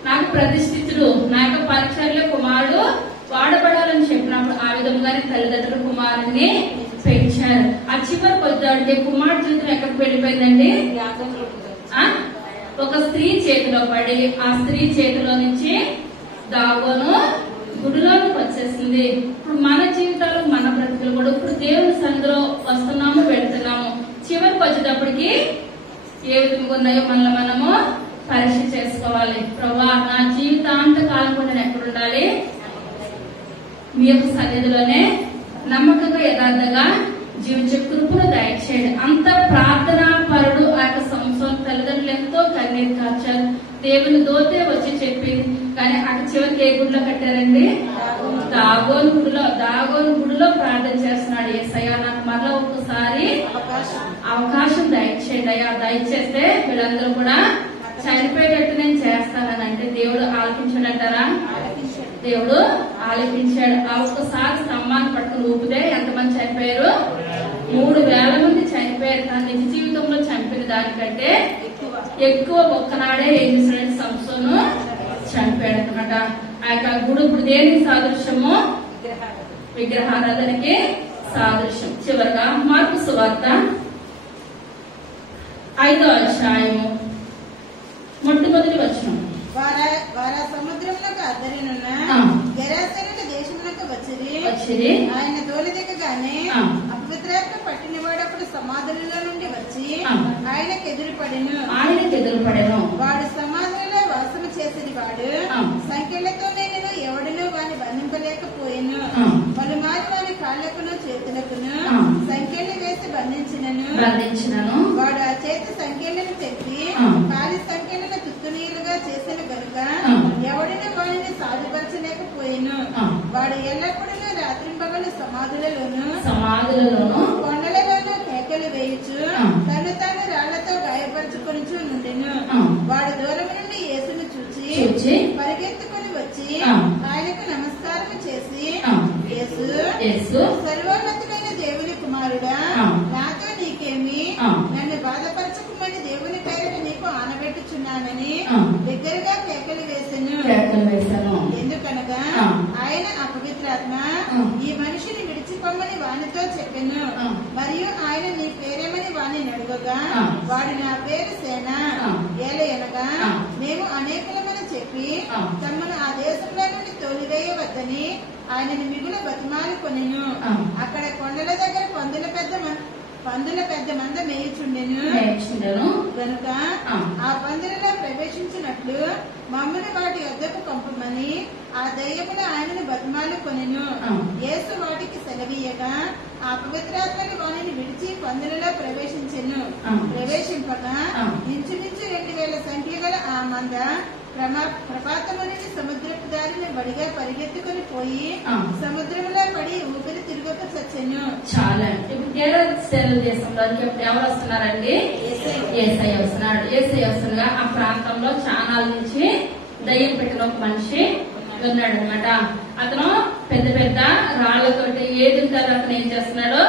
నాకు ప్రతిష్ఠితుడు, నా యొక్క పరిచర్య కుమారుడు వాడబడాలని చెప్పినప్పుడు ఆ విధంగానే తల్లిదండ్రులు కుమారుడిని పెంచారు. ఆ చివరి పొద్దుడికి కుమారుడు జీవితం ఎక్కడికి వెళ్ళిపోయిందండి? ఒక స్త్రీ చేతిలో పడి ఆ స్త్రీ చేతిలో నుంచి దాగోను గుడిలోకి వచ్చేసింది. ఇప్పుడు మన జీవితాలు మన బ్రతుకులు కూడా ఇప్పుడు దేవుని సన్నిధిలో వస్తున్నాము, వెళ్తున్నాము. చివరికి వచ్చేటప్పటికి ఏ విధంగా ఉన్నాయో మనల్ని మనము పరీక్ష చేసుకోవాలి. ప్రభువా, నా జీవితాంత కాలం కూడా నేను ఎక్కడ ఉండాలి? మీ యొక్క సన్నిధిలోనే నమ్మకంగా యథార్థంగా జీవించే కృపను దయచేయండి. అంత ప్రార్థనా పరుడు ఆ యొక్క సంసోను తల్లిదండ్రులు ఎంతో కన్నీరు కార్చారు. దేవుని దోతే వచ్చి చెప్పింది. కానీ అక్కడ చివరికి ఏ గుడిలో కట్టారండి? దాగోను గుడిలో ప్రార్థన చేస్తున్నాడు. యేసయ్యా, నాకు మరలా ఒక్కసారి అవకాశం దయచేయండి అయ్యా, దయచేస్తే వీళ్ళందరూ కూడా చనిపోయేటట్టు నేను చేస్తానని అంటే దేవుడు ఆలకించాడంటారా? దేవుడు ఆలకించాడు. ఆ ఒక్కసారి స్తంభాన్ని పట్టుకుని ఊపితే ఎంతమంది చనిపోయారు? 3,000 మంది చనిపోయారు. తన నిజ జీవితంలో చంపిన దానికంటే ఎక్కువ ఒక్కనాడే ఏం చేశాడు? సంసోను చనిపోయాడు అనమాట. ఆ యొక్క గుడి ఇప్పుడు దేనికి సాదృశ్యము? విగ్రహారాధనకి సాదృశ్యం. చివరిగా మార్కు సువార్త 5వ అధ్యాయము మొట్టమొదటి వచనం. వారా సముద్రమునకు అద్దరినున్న గెరాసేనుల దేశమునకు వచ్చిరి. ఆయన తోలి దిగగానే అపవిత్రాత్మ పట్టినవాడు అప్పుడు సమాధులలో నుండి వచ్చి ఆయనకు ఎదురుపడెను. వాడు సమాధులలో వాసము చేసిన వాడు సంఖ్యలతో నేను ఎవడను వాని బంధింపలేకపోయాను. పలుమారు వాని కాళ్లకును చేతులకును సంఖ్యలు వేసి బంధించినను. వాడు ఆ చేతి సంఖ్యలను తెప్పి కాలి సంఖ్యలను తుత్తునీలుగా చేసిన గనుక ఎవడిని వాడిని సాధుపరచలేకపోయాను. వాడు ఎల్లప్పుడూ రాత్రింపగలు సమాధులలోను కొండలలోను కేకలు వేయచ్చు తను తాను రాళ్లతో గాయపరచుకొనిచూ నుండెను. వాడు దూరం నుండి యేసును చూచి పరిగెత్తుకుని వచ్చి ఆయనకు నమస్కారం చేసి, యేసు, సర్వోన్నతుడైన దేవుని కుమారుడా, నాతో నీకేమి? నన్ను బాధపరచకుమని దేవుని పేరిట నీకు ఆనబెట్టుచున్నానని దగ్గరగా కేకలు వేసెను. ఎందుకనగా ఆయన అపవిత్రాత్మ ఈ మనిషిని విడిచిపోమని వానితో చెప్పెను. మరియు ఆయన నీ పేరేమని వాని అడుగగా వాడు నా పేరు సేన ఏలయనగా మేము అనేకులమని చెప్పి తమను ఆ దేశంలో నుండి తోలివేయవద్దని ఆయనను మిగులు బతిమాలు కొనెను. అక్కడ కొండల దగ్గర పందుల పెద్ద మంద మేయుచుండెను గనుక ఆ పందులలో ప్రవేశించినట్లు మమ్మల్ని వాటి వద్దకు పంపమని ఆ దయ్యములు ఆయనను బతిమాలు కొనెను. యేసు వాటికి సెలవీయగా ఆ పవిత్రాత్మని వాణిని విడిచి పందులలో ప్రవేశింపగా ఇంచుమించు 2,000 సంఖ్య గల ఆ మంద ప్రపాతము నుండి సముద్రపు దారిని బడిగా పరిగెత్తుకుని పోయి సముద్రంలో పడి ఊపిరి తిరుగుతూ చచ్చెను. చాలా ఇప్పుడు గెరాసేను దేశంలోకి ఎవరు వస్తున్నారండి? యేసయ్య వస్తున్నాడు. యేసయ్య వస్తుండగా ఆ ప్రాంతంలో చానాల నుంచి దయ్యం పెట్టిన ఒక మనిషి ఉన్నాడు అనమాట. అతను పెద్ద పెద్ద రాళ్లతోటి ఏది ఉంటారో అతను ఏం చేస్తున్నాడో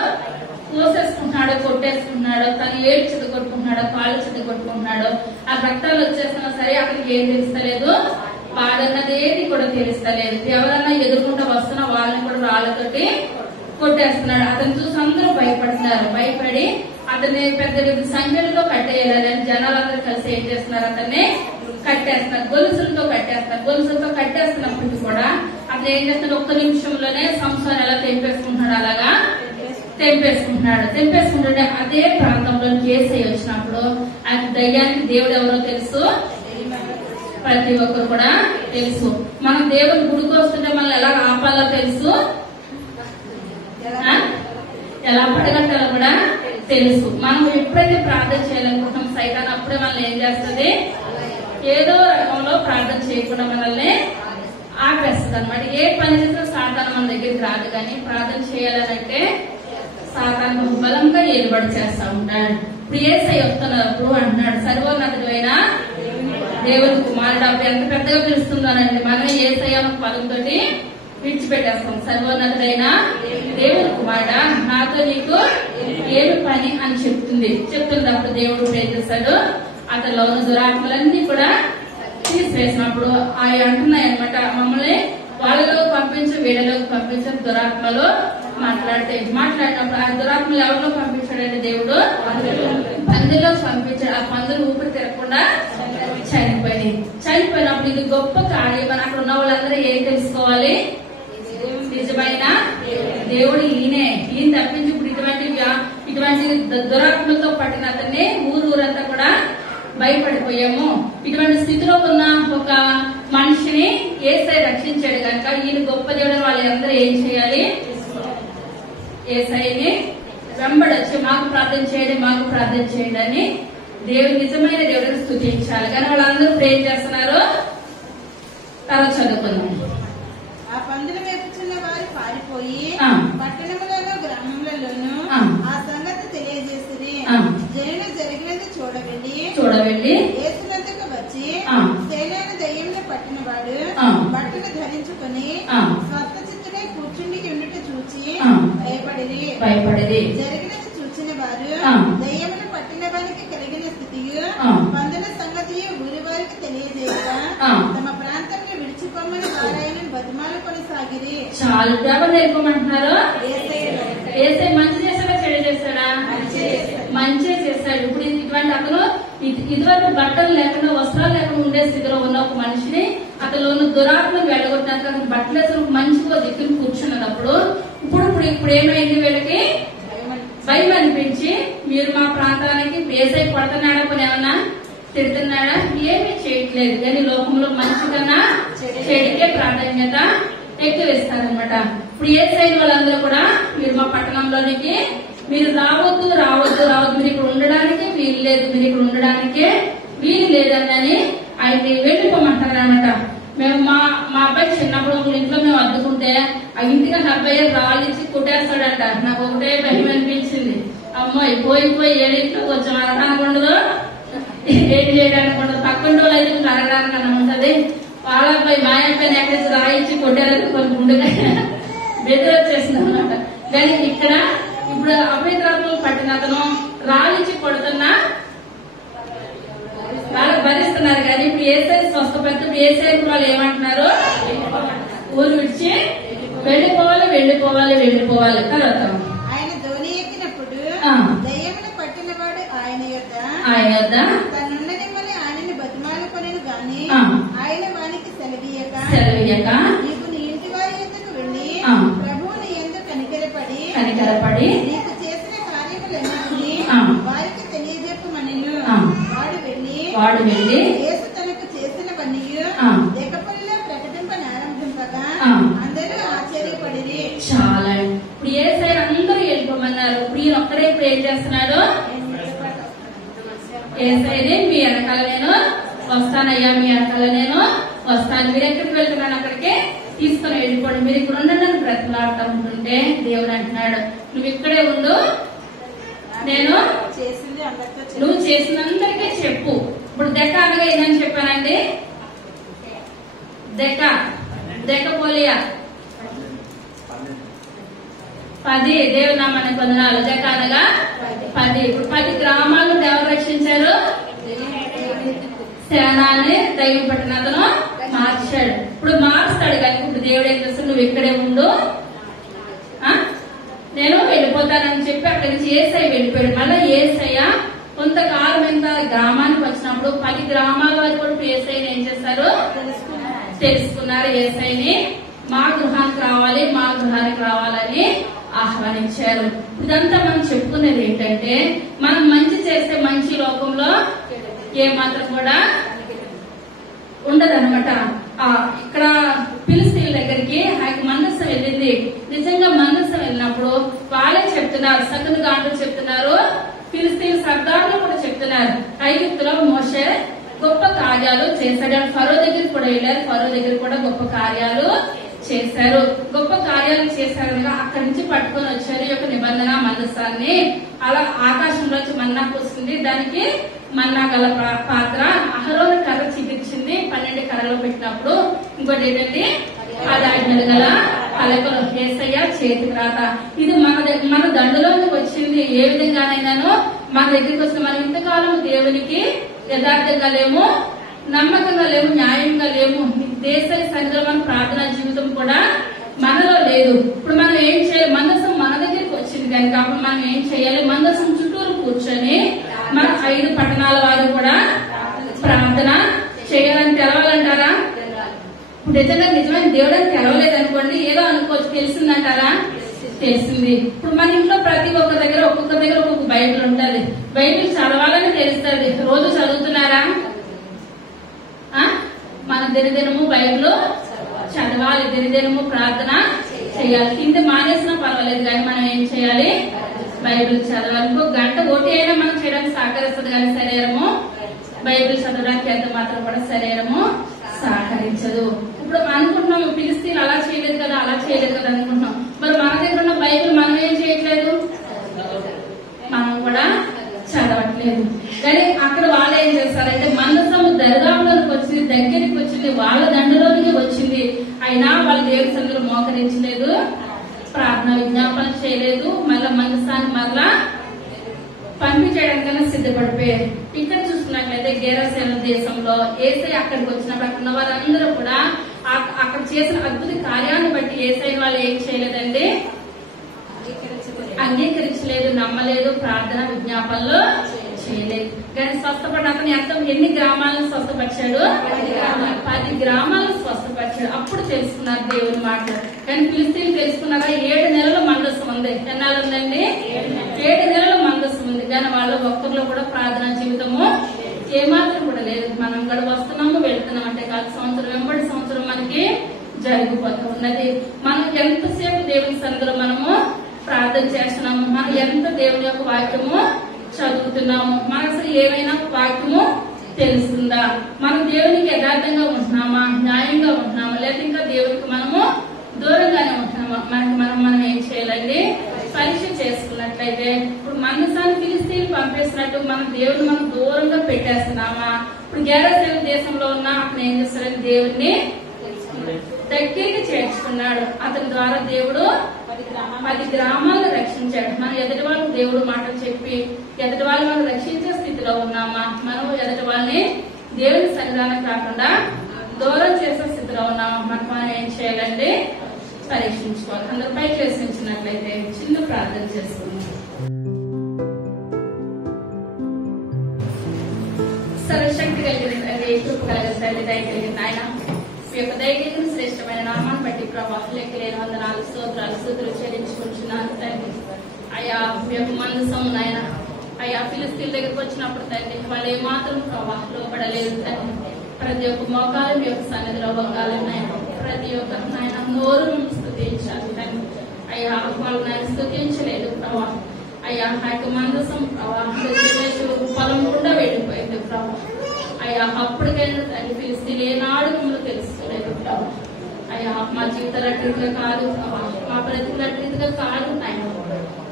కోసేసుకుంటున్నాడో కొట్టేసుకుంటున్నాడో తను ఏడు చెత్త కొట్టుకుంటున్నాడో కాళ్ళు చెత్త కొట్టుకుంటున్నాడో ఆ రక్తాలు వచ్చేస్తున్నా సరే అతనికి ఏం తెలుస్తలేదు, బాధన్నది ఏది కూడా తెలుస్తలేదు. ఎవరన్నా ఎదుర్కొంటూ వస్తున్నా వాళ్ళని కూడా రాళ్లతోటి కొట్టేస్తున్నాడు. అతను చూసి అందరూ భయపడుతున్నారు. భయపడి అతన్ని పెద్ద పెద్ద సంఖ్యలతో కట్టేయాలని జనాలందరూ కలిసి ఏం చేస్తున్నారు, అతన్ని కట్టేస్తున్నారు, గొలుసులతో కట్టేస్తున్నారు. గొలుసులతో కట్టేస్తున్నప్పటికీ కూడా అతను ఏం చేస్తున్నాడు, ఒక్క నిమిషంలోనే సంసారం ఎలా తెంపేసుకుంటున్నాడు, అలాగా తెంపేసుకుంటుంటే అదే ప్రాంతంలో కేసు వచ్చినప్పుడు ఆ దయ్యానికి దేవుడు ఎవరో తెలుసు, ప్రతి ఒక్కరు కూడా తెలుసు. మనం దేవుని గుడికి వస్తుంటే మనల్ని ఎలా ఆపాలో తెలుసు, ఎలా పడగట్టాలో కూడా తెలుసు. మనం ఎప్పుడైతే ప్రార్థన చేయాలనుకుంటున్నాం సైతాన్ అప్పుడే మనల్ని ఏం చేస్తుంది, ఏదో రకంలో ప్రార్థన చేయకుండా మనల్ని ఆపేస్తుంది అనమాట. ఏ పని చేసినా సాతాను మన దగ్గరికి రాదు, కానీ ప్రార్థన చేయాలనంటే సాతాను బలంగా ఏలుబడి చేస్తా ఉంటాడు. ఇప్పుడు యేసయ్య వస్తున్నప్పుడు అంటున్నాడు, సర్వోన్నతుడైన దేవుని కుమారుడు. అప్పుడు ఎంత పెద్దగా పిలుస్తుందోనండి, మనమే యేసయ్య పదంతో విడిచిపెట్టేస్తాం. సర్వోన్నతుడైన దేవుని కుమారుడా, నాతో నీకు ఏమి పని అని చెప్తున్నప్పుడు దేవుడు ఏం చేస్తాడు, అతనిలో ఉన్న దురాత్మలన్నీ కూడా తీసివేసినప్పుడు అవి అంటున్నాయి అనమాట, మమ్మల్ని వాళ్ళలోకి పంపించు వీళ్ళలోకి పంపించు దురాత్మలు మాట్లాడినప్పుడు ఆ దురాత్మలు ఎవరిలో పంపించాడంటే దేవుడు పందుల్లోకి పంపించాడు. ఆ పందులు ఊపిరి తిరగకుండా చనిపోయినప్పుడు ఇది గొప్ప కార్యం. అక్కడ ఉన్న వాళ్ళందరూ ఏం తెలుసుకోవాలి, నిజమైన దేవుడు ఈయన తప్పించి ఇప్పుడు ఇటువంటి దురాత్మలతో పట్టిన అతన్ని ఊరంతా కూడా భయపడిపోయాము. ఇటువంటి స్థితిలో ఉన్న ఒక మనిషిని యేసయ్య రక్షించాడు కనుక ఈయన గొప్ప దేవుడు, వాళ్ళందరూ ఏం చేయాలి, యేసయ్యని వెంబడొచ్చి మాకు ప్రార్థన చేయండి అని దేవుడు నిజమైన దేవుడిని స్తుతించాలి. కానీ వాళ్ళందరూ ప్రే చేస్తున్నారు. తర్వాత చదువుకున్నాం. ఆ పందుల మేపుచున్న వారు పారిపోయి పట్టణములలో గ్రామములలోను ఆ సంగతి తెలియజేసిరి. జనులు జరిగినది చూడవెళ్ళి యేసునందుకు వచ్చి సేనను దయ్యమును పట్టినవాడు బట్టలు ధరించుకుని స్వస్థచిత్తుడై కూర్చుండి ఉండుట చూచి భయపడిరి. జరిగినది చూచిన వారు దయ్యమును పట్టిన వారికి కలిగిన స్థితియు పందుల సంగతియు ఊరి వారికి తెలియజేయక తమ ప్రాంతంలో విడిచిపోమని వారాయన బతిమాలు కొనసాగిరి. చాలా ఎవరు నేర్పమంటున్నారు, యేసయ్య మంచి చేశాడా చెడు చేశాడా, మంచి చేశాడు. ఇప్పుడు ఇటువంటి అతను ఇదివరకు బట్టలు లేకుండా వస్త్రాలు లేకుండా ఉండే స్థితిలో ఉన్న ఒక మనిషిని అతను ఉన్న దురాత్మకు వెళ్ళగొట్టినాక అతను బట్టలు వేసిన మంచిగా దిక్కుని కూర్చున్నప్పుడు ఇప్పుడు ఏమైంది, వీళ్ళకి భయం అనిపించి మీరు మా ప్రాంతానికి యేసయ్య కొడుతున్నాడా, కొన్ని ఏమన్నా తిడుతున్నాడా, ఏమీ చేయట్లేదు. కానీ లోకంలో మంచి కన్నా చెడుకే ప్రాధాన్యత ఎక్కువ ఇస్తారనమాట. ఇప్పుడు యేసయ్య వాళ్ళందరూ కూడా మీరు మా పట్టణంలోనికి మీరు రావద్దు, మీరు ఇక్కడ ఉండడానికి వీలు లేదని ఆయన వెళ్ళిపోమంటారు అనమాట. మేము మా అబ్బాయి చిన్నప్పుడు ఒక ఇంట్లో మేము అద్దుకుంటే ఆ ఇంటికి నా అబ్బాయి రాళ్ళిచ్చి కుట్టేస్తాడంట. నాకు ఒకటే భయం అనిపించింది, అమ్మాయి పోయి ఏడింట్లో కొంచెం అరగడానికి ఉండదు, ఏం చేయడానికి ఉండదు, పక్కన వాళ్ళు అయితే అరగడానికి అన్న ఉంటది. వాళ్ళ అబ్బాయి మా అబ్బాయిని ఎక్కడికి రాయించి కొట్టారని కొంచెం ఉండగా బెదిరొచ్చేసింది అనమాట. కానీ ఇక్కడ ఇప్పుడు అపవిత్రాత్మలు పట్టిన అతను రాలిచ్చి కొడుతున్నా వాళ్ళు భరిస్తున్నారు. కానీ ఇప్పుడు యేసయ్య స్వస్థపడితే యేసయ్య వాళ్ళు ఏమంటున్నారు, ఊరు విడిచి వెళ్ళిపోవాలి. తర్వాత ఆయన ధోని ఎక్కినప్పుడు దయ్యమును పట్టినవాడు ఆయన యొద్ద తనున్ననిమ్మని ఆయనని బతిమాలుకొనెను గాని ఆయన వానికి సెలవీయక నీకు నీ ఇంటి వారి యొద్దకు వెళ్లి ప్రభువు నీ యందు కనికరపడి నీకు చేసిన కార్యములన్నిటినీ వారికి తెలియజెప్పమనెను. వాడు వెళ్ళి యేసు తనకు చేసినవన్నీ దెకపొలిలో ప్రకటింపనారంభింపగా అందరూ ఆశ్చర్యపడిరి. చాలా ఇప్పుడు యేసయ్య అందరూ వెళ్ళిపోమన్నారు. ఇప్పుడు ఈయన ఒక్కడే ఇప్పుడు ఏం చేస్తున్నాడు, యేసయ్యని మీ వెనకాల నేను వస్తానయ్యా, మీ వెనకాల నేను వస్తాను, మీరు ఎక్కడికి వెళ్తున్నాను అక్కడికే తీసుకుని వెళ్ళిపోండి, మీరు ఇక్కడ ఉండడానికి బ్రతలాడుతూ ఉంటుంటే దేవుడు అంటున్నాడు నువ్వు ఇక్కడే ఉండు, నువ్వు చేసినందరికీ చెప్పు. ఇప్పుడు దెక్క అనగా ఏదని చెప్పానండి, దెక్కపోలియా 10 దేవుని నామానికి వందనాలు. జక అనగా 10. ఇప్పుడు 10 గ్రామాలను ఎవరు రక్షించారు? సేనాన్ని దైవం పట్టిన అతను మార్చాడు. ఇప్పుడు మారుస్తాడు కానీ ఇప్పుడు దేవుడు ఏం చేస్తాడు? నువ్వు ఇక్కడే ఉండు, నేను వెళ్ళిపోతానని చెప్పి అక్కడి నుంచి యేసయ్య వెళ్ళిపోయాడు. మళ్ళీ యేసయ్య కొంతకాలం ఇంత గ్రామానికి వచ్చినప్పుడు 10 గ్రామాల వరకు కూడా యేసయ్యని ఏం చేస్తారు? తెలుసుకున్నారు. యేసయ్యని మా గృహానికి రావాలి, మా గృహానికి రావాలని ఆహ్వానించారు. ఇదంతా మనం చెప్పుకునేది ఏంటంటే, మనం మంచి చేస్తే మంచి లోకంలో ఏ మాత్రం కూడా ఉండదన్నమాట. ఇక్కడ ఫిలిష్తీయుల దగ్గరికి మందస్సం వెళ్ళింది. నిజంగా మందస్సం వెళ్ళినప్పుడు వాళ్ళే చెప్తున్నారు, సకును గాండ్రు చెప్తున్నారు, ఫిలిష్తీయుల సర్దారులు కూడా చెప్తున్నారు, ఐగుప్తులో మోషే గొప్ప కార్యాలు చేశాడు. ఫరో దగ్గరికి కూడా వెళ్ళారు, ఫరో దగ్గర కూడా గొప్ప కార్యాలు చేశారు. గొప్ప కార్యాలు చేశారు కదా, అక్కడి నుంచి పట్టుకొని వచ్చారు ఈ యొక్క నిబంధన మందసాన్ని. అలా ఆకాశంలోంచి మన్నా వస్తుంది, దానికి మన్నా గల పాత్ర అహరోను కర్ర చిగిర్చింది, 12 కర్రలో పెట్టినప్పుడు. ఇంకోటి ఏంటంటే 10 ఆజ్ఞలు గల పలకలు, యేసయ్య చేతికి రాత. ఇది మన దండులోకి వచ్చింది. ఏ విధంగానైనాను మన దగ్గరికి వస్తే మనం ఇంతకాలం దేవునికి యథార్థంగా లేము, నమ్మకంగా లేము, న్యాయంగా లేము. దేశాల సన్నిధిలో మన ప్రార్థనా జీవితం కూడా మనలో లేదు. ఇప్పుడు మనం ఏం చేయాలి? మందసం మన దగ్గరికి వచ్చింది కనుక అప్పుడు మనం ఏం చేయాలి? మందసం చుట్టూరు కూర్చొని మన 5 పట్టణాల వారు కూడా ప్రార్థన చేయాలని తెలవాలంటారా? ఇప్పుడు నిజమైన దేవుడు అని తెలవలేదు అనుకోండి, ఏదో అనుకోవచ్చు. తెలిసిందంటారా? తెలిసింది. ఇప్పుడు మన ఇంట్లో ప్రతి ఒక్క దగ్గర ఒక్కొక్క బైబిల్ ఉంటది. బైబిల్ చదవాలని తెలుస్తుంది. రోజు చదువుతున్నారా? మన దినదినము బైబిల్ చదవాలి, దినదినము ప్రార్థన చేయాలి. కింద మానేసినా పర్వాలేదు కానీ మనం ఏం చేయాలి? బైబిల్ చదవాలి. ఇంకో గంట ఒకటి అయినా మనం చేయడానికి సహకరిస్తుంది కానీ శరీరము బైబిల్ చదవడానికి ఎంత మాత్రం కూడా శరీరము సహకరించదు. ఇప్పుడు అనుకుంటున్నాము ఫిలిష్తీయులు అలా చేయలేదు కదా, అలా చేయలేదు కదా అనుకుంటున్నాం. మరి మన దగ్గర ఉన్న బైబిల్ మనం ఏం చేయట్లేదు, మనం కూడా చదవట్లేదు. కానీ అక్కడ వాళ్ళు ఏం చేస్తారంటే, మందసము దరిదాపులోకి వచ్చింది, దగ్గరికి వచ్చింది, వాళ్ళ దండలోనికి వచ్చింది. అయినా వాళ్ళు దేవుని సన్నిధిలో మోకరించలేదు, ప్రార్థన విజ్ఞాపన చేయలేదు. మళ్ళా మందసాన్ని మరలా పంపించేయడానికైనా సిద్ధపడిపోయారు. ఇక్కడ చూసుకున్నట్లయితే గెరాసేన దేశంలో యేసయ్య అక్కడికి వచ్చినప్పుడు అక్కడ ఉన్న వారందరూ కూడా అక్కడ చేసిన అద్భుత కార్యాన్ని బట్టి యేసయ్య వాళ్ళు ఏం చేయలేదండి, అంగీకరించలేదు, నమ్మలేదు, ప్రార్థన విజ్ఞాపనలు చేయలేదు. కానీ స్వస్థపడిన అతను ఎన్ని గ్రామాలను స్వస్థపరిచాడు? 10 గ్రామాలను స్వస్థపరిచాడు. అప్పుడు తెలుసుకున్నారు దేవుని మాట. కానీ ఫిలిష్తీయులు తెలుసుకున్నారా? 7 నెలల మందస్సు ఉంది. ఎన్నాళ్ళు ఉందండి? 7 నెలల మందస్సు ఉంది. కానీ వాళ్ళ ఒక్కరిలో కూడా ప్రార్థనా జీవితము ఏమాత్రం కూడా లేదు. మనం కూడా వస్తున్నాము వెళ్తున్నాం అంటే కాదు, సంవత్సరం వెంబడి సంవత్సరం మనకి జరిగిపోతూ ఉన్నది. మనం ఎంతసేపు దేవుని సన్నిధిలో మనము ప్రార్థన చేస్తున్నాము, మనం ఎంత దేవుని యొక్క వాక్యము చదువుతున్నాము, మనకు అసలు ఏమైనా వాక్యము తెలుస్తుందా, మనం దేవునికి యథార్థంగా ఉంటున్నామా, న్యాయంగా ఉంటున్నామా, లేదా ఇంకా దేవునికి మనము దూరంగానే ఉంటున్నామా? మనం ఏం చేయాలండి? పరీక్ష చేసుకున్నట్లయితే ఇప్పుడు మందసాన్ని ఫిలిష్తీయులు పంపేసినట్టు మనం దేవుని మనం దూరంగా పెట్టేస్తున్నామా? ఇప్పుడు గెరాసేన దేశంలో ఉన్న అతను ఏం చేస్తాడని దేవుడిని దగ్గరికి చేర్చుకున్నాడు. అతని ద్వారా దేవుడు 10 గ్రామాలను రక్షించాడు. మనం ఎదుటి వాళ్ళకి దేవుడు మాటలు చెప్పి ఎదుటి వాళ్ళని రక్షించే స్థితిలో ఉన్నామా? మనం ఎదుటి వాళ్ళని దేవుని సన్నిధానం కాకుండా దూరం చేసే స్థితిలో ఉన్నామా? మనం ఏం చేయాలండి? పరీక్షించుకోవాలి. అందరు పైకి ప్రశ్నించినట్లయితే చిన్న ప్రార్థన చేసుకుందాం. సర్వశక్తి కలిగిన కృప కలిగిన తల్లి, దయ కలిగిన ఆయన, మీ యొక్క దైవిక శ్రేష్టమైన నామాన్ని బట్టి ప్రభా లెక్కలేని వందనాలు, స్తోత్రాలు, స్తుతులు చెల్లించుకుంటున్నాను తండ్రి. అయ్యా మీ యొక్క మందసం నాయన, అయ్యా ఫిలిష్తీయుల దగ్గరికి వచ్చినప్పుడు తండ్రి వాళ్ళు ఏమాత్రం ప్రభా లోపడలేదు తండ్రి. ప్రతి ఒక్క మోకాలు మీ యొక్క సన్నిధిలో వంగాలి నాయన, ప్రతి ఒక్క నాయన నోరు స్తుతించాలి తండ్రి. అయ్యా వాళ్ళు నాయన స్తుతించలేదు ప్రభా. అయ్యా ఆ యొక్క మందసం ప్రభా పొలం కూడా వెళ్ళిపోయింది ప్రభా. అయ్యా అప్పటికైనా తండ్రి ఫిలిష్తీయులు ఏనాడు మిమ్మల్ని తెలుసుకోలేదు ప్రభా. అయ్యా మా జీవితాలు అట్టిగా కాదు ప్రభా, మా బ్రతుకులు అట్టిగా కాదు నాయన.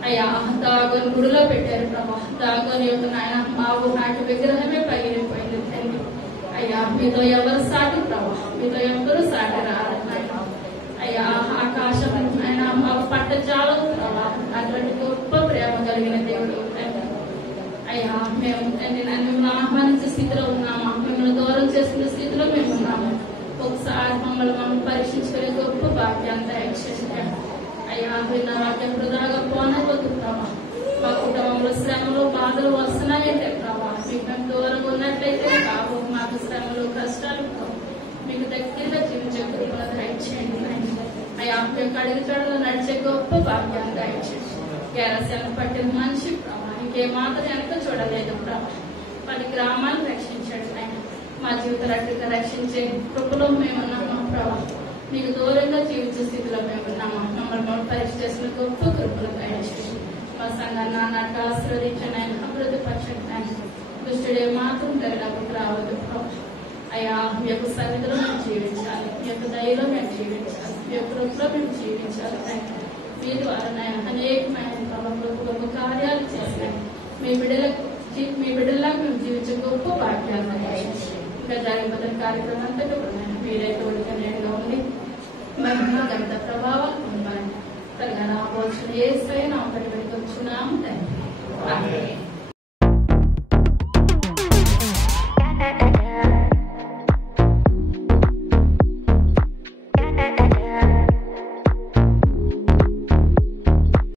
అయ్యా దాగోని గుడిలో పెట్టారు ప్రభా. దాగోని యొక్క నాయన మావు నాటి విగ్రహమే పగిలిపోయింది తండ్రి. అయ్యా మీతో ఎవరు సాటి ప్రభా, మీతో ఎవరు సాటి రారు నాయన. అయ్యా ఆకాశం ఆయన మాకు పట్టజాలం ప్రభా, కలిగిన దేవుడు తండ్రి. అయ్యా మేము తండ్రి మిమ్మల్ని ఆహ్వానించే స్థితిలో ఉన్నామా, మిమ్మల్ని దూరం చేసుకునే స్థితిలో మేము ఉన్నాము. ఒకసారి మమ్మల్ని పరీక్షించుకునే గొప్ప భాగ్యాన్ని దయచేయండి. అయ్యా విన్న వాక్యం వృధాగా పోనవద్దు ప్రభా. మా కుటుంబంలో శ్రమలు బాధలు వస్తున్నాయంటే ప్రభా, మీకు మేము దూరంగా ఉన్నట్లయితే కావు. మాకు శ్రమలు కష్టాలు మీకు దగ్గరగా జీవించే కృపను దయచేయండి. అయ్యా మేము అడిగి చోట్ల నడిచే గొప్ప భాగ్యాన్ని దయచేయండి. కేరసన పట్టిన మనిషి ప్రభా ఇంకే మాత్రం ఎంత చూడలేదు ప్రభా. పది గ్రామాలు రక్షించండి ఆయన. మా జీవిత రక్షించే కృపలో మేమున్నామా ప్రభా. మీకు దూరంగా జీవించే స్థితిలో మేమున్నామా. మమ్మల్ని పరీక్ష చేసిన గొప్ప కృపను దయచేయండి. మా సంఘాన్ని నాన్నట్టు ఆశీర్వదించండి ఆయన. అభివృద్ధి పరచండి ఆయన. దుష్టుడే మాత్రం దగ్గరకు రావద్దు ప్రభా. అయ్యా మీ యొక్క సన్నిధిలో మేము జీవించాలి, మీ యొక్క దయలో మేము జీవించాలి, మీ యొక్క కృపలో మేము జీవించాలి. మీ ద్వారా అనేకమైన గొప్ప కార్యాలు చేసినాయి. మీ బిడ్డలకు మేము జీవించే గొప్ప భాగ్యాలు ఇంకా జరిగిపోతున్న కార్యక్రమం అంతా మీరైతే ఉడికనేగా ఉండి మహిమ గంట ప్రభావాలు పొందాలి. తగ్గ నా పోషణ ఏ స్థాయి నా ఒకటి వచ్చున్నాము తండ్రి.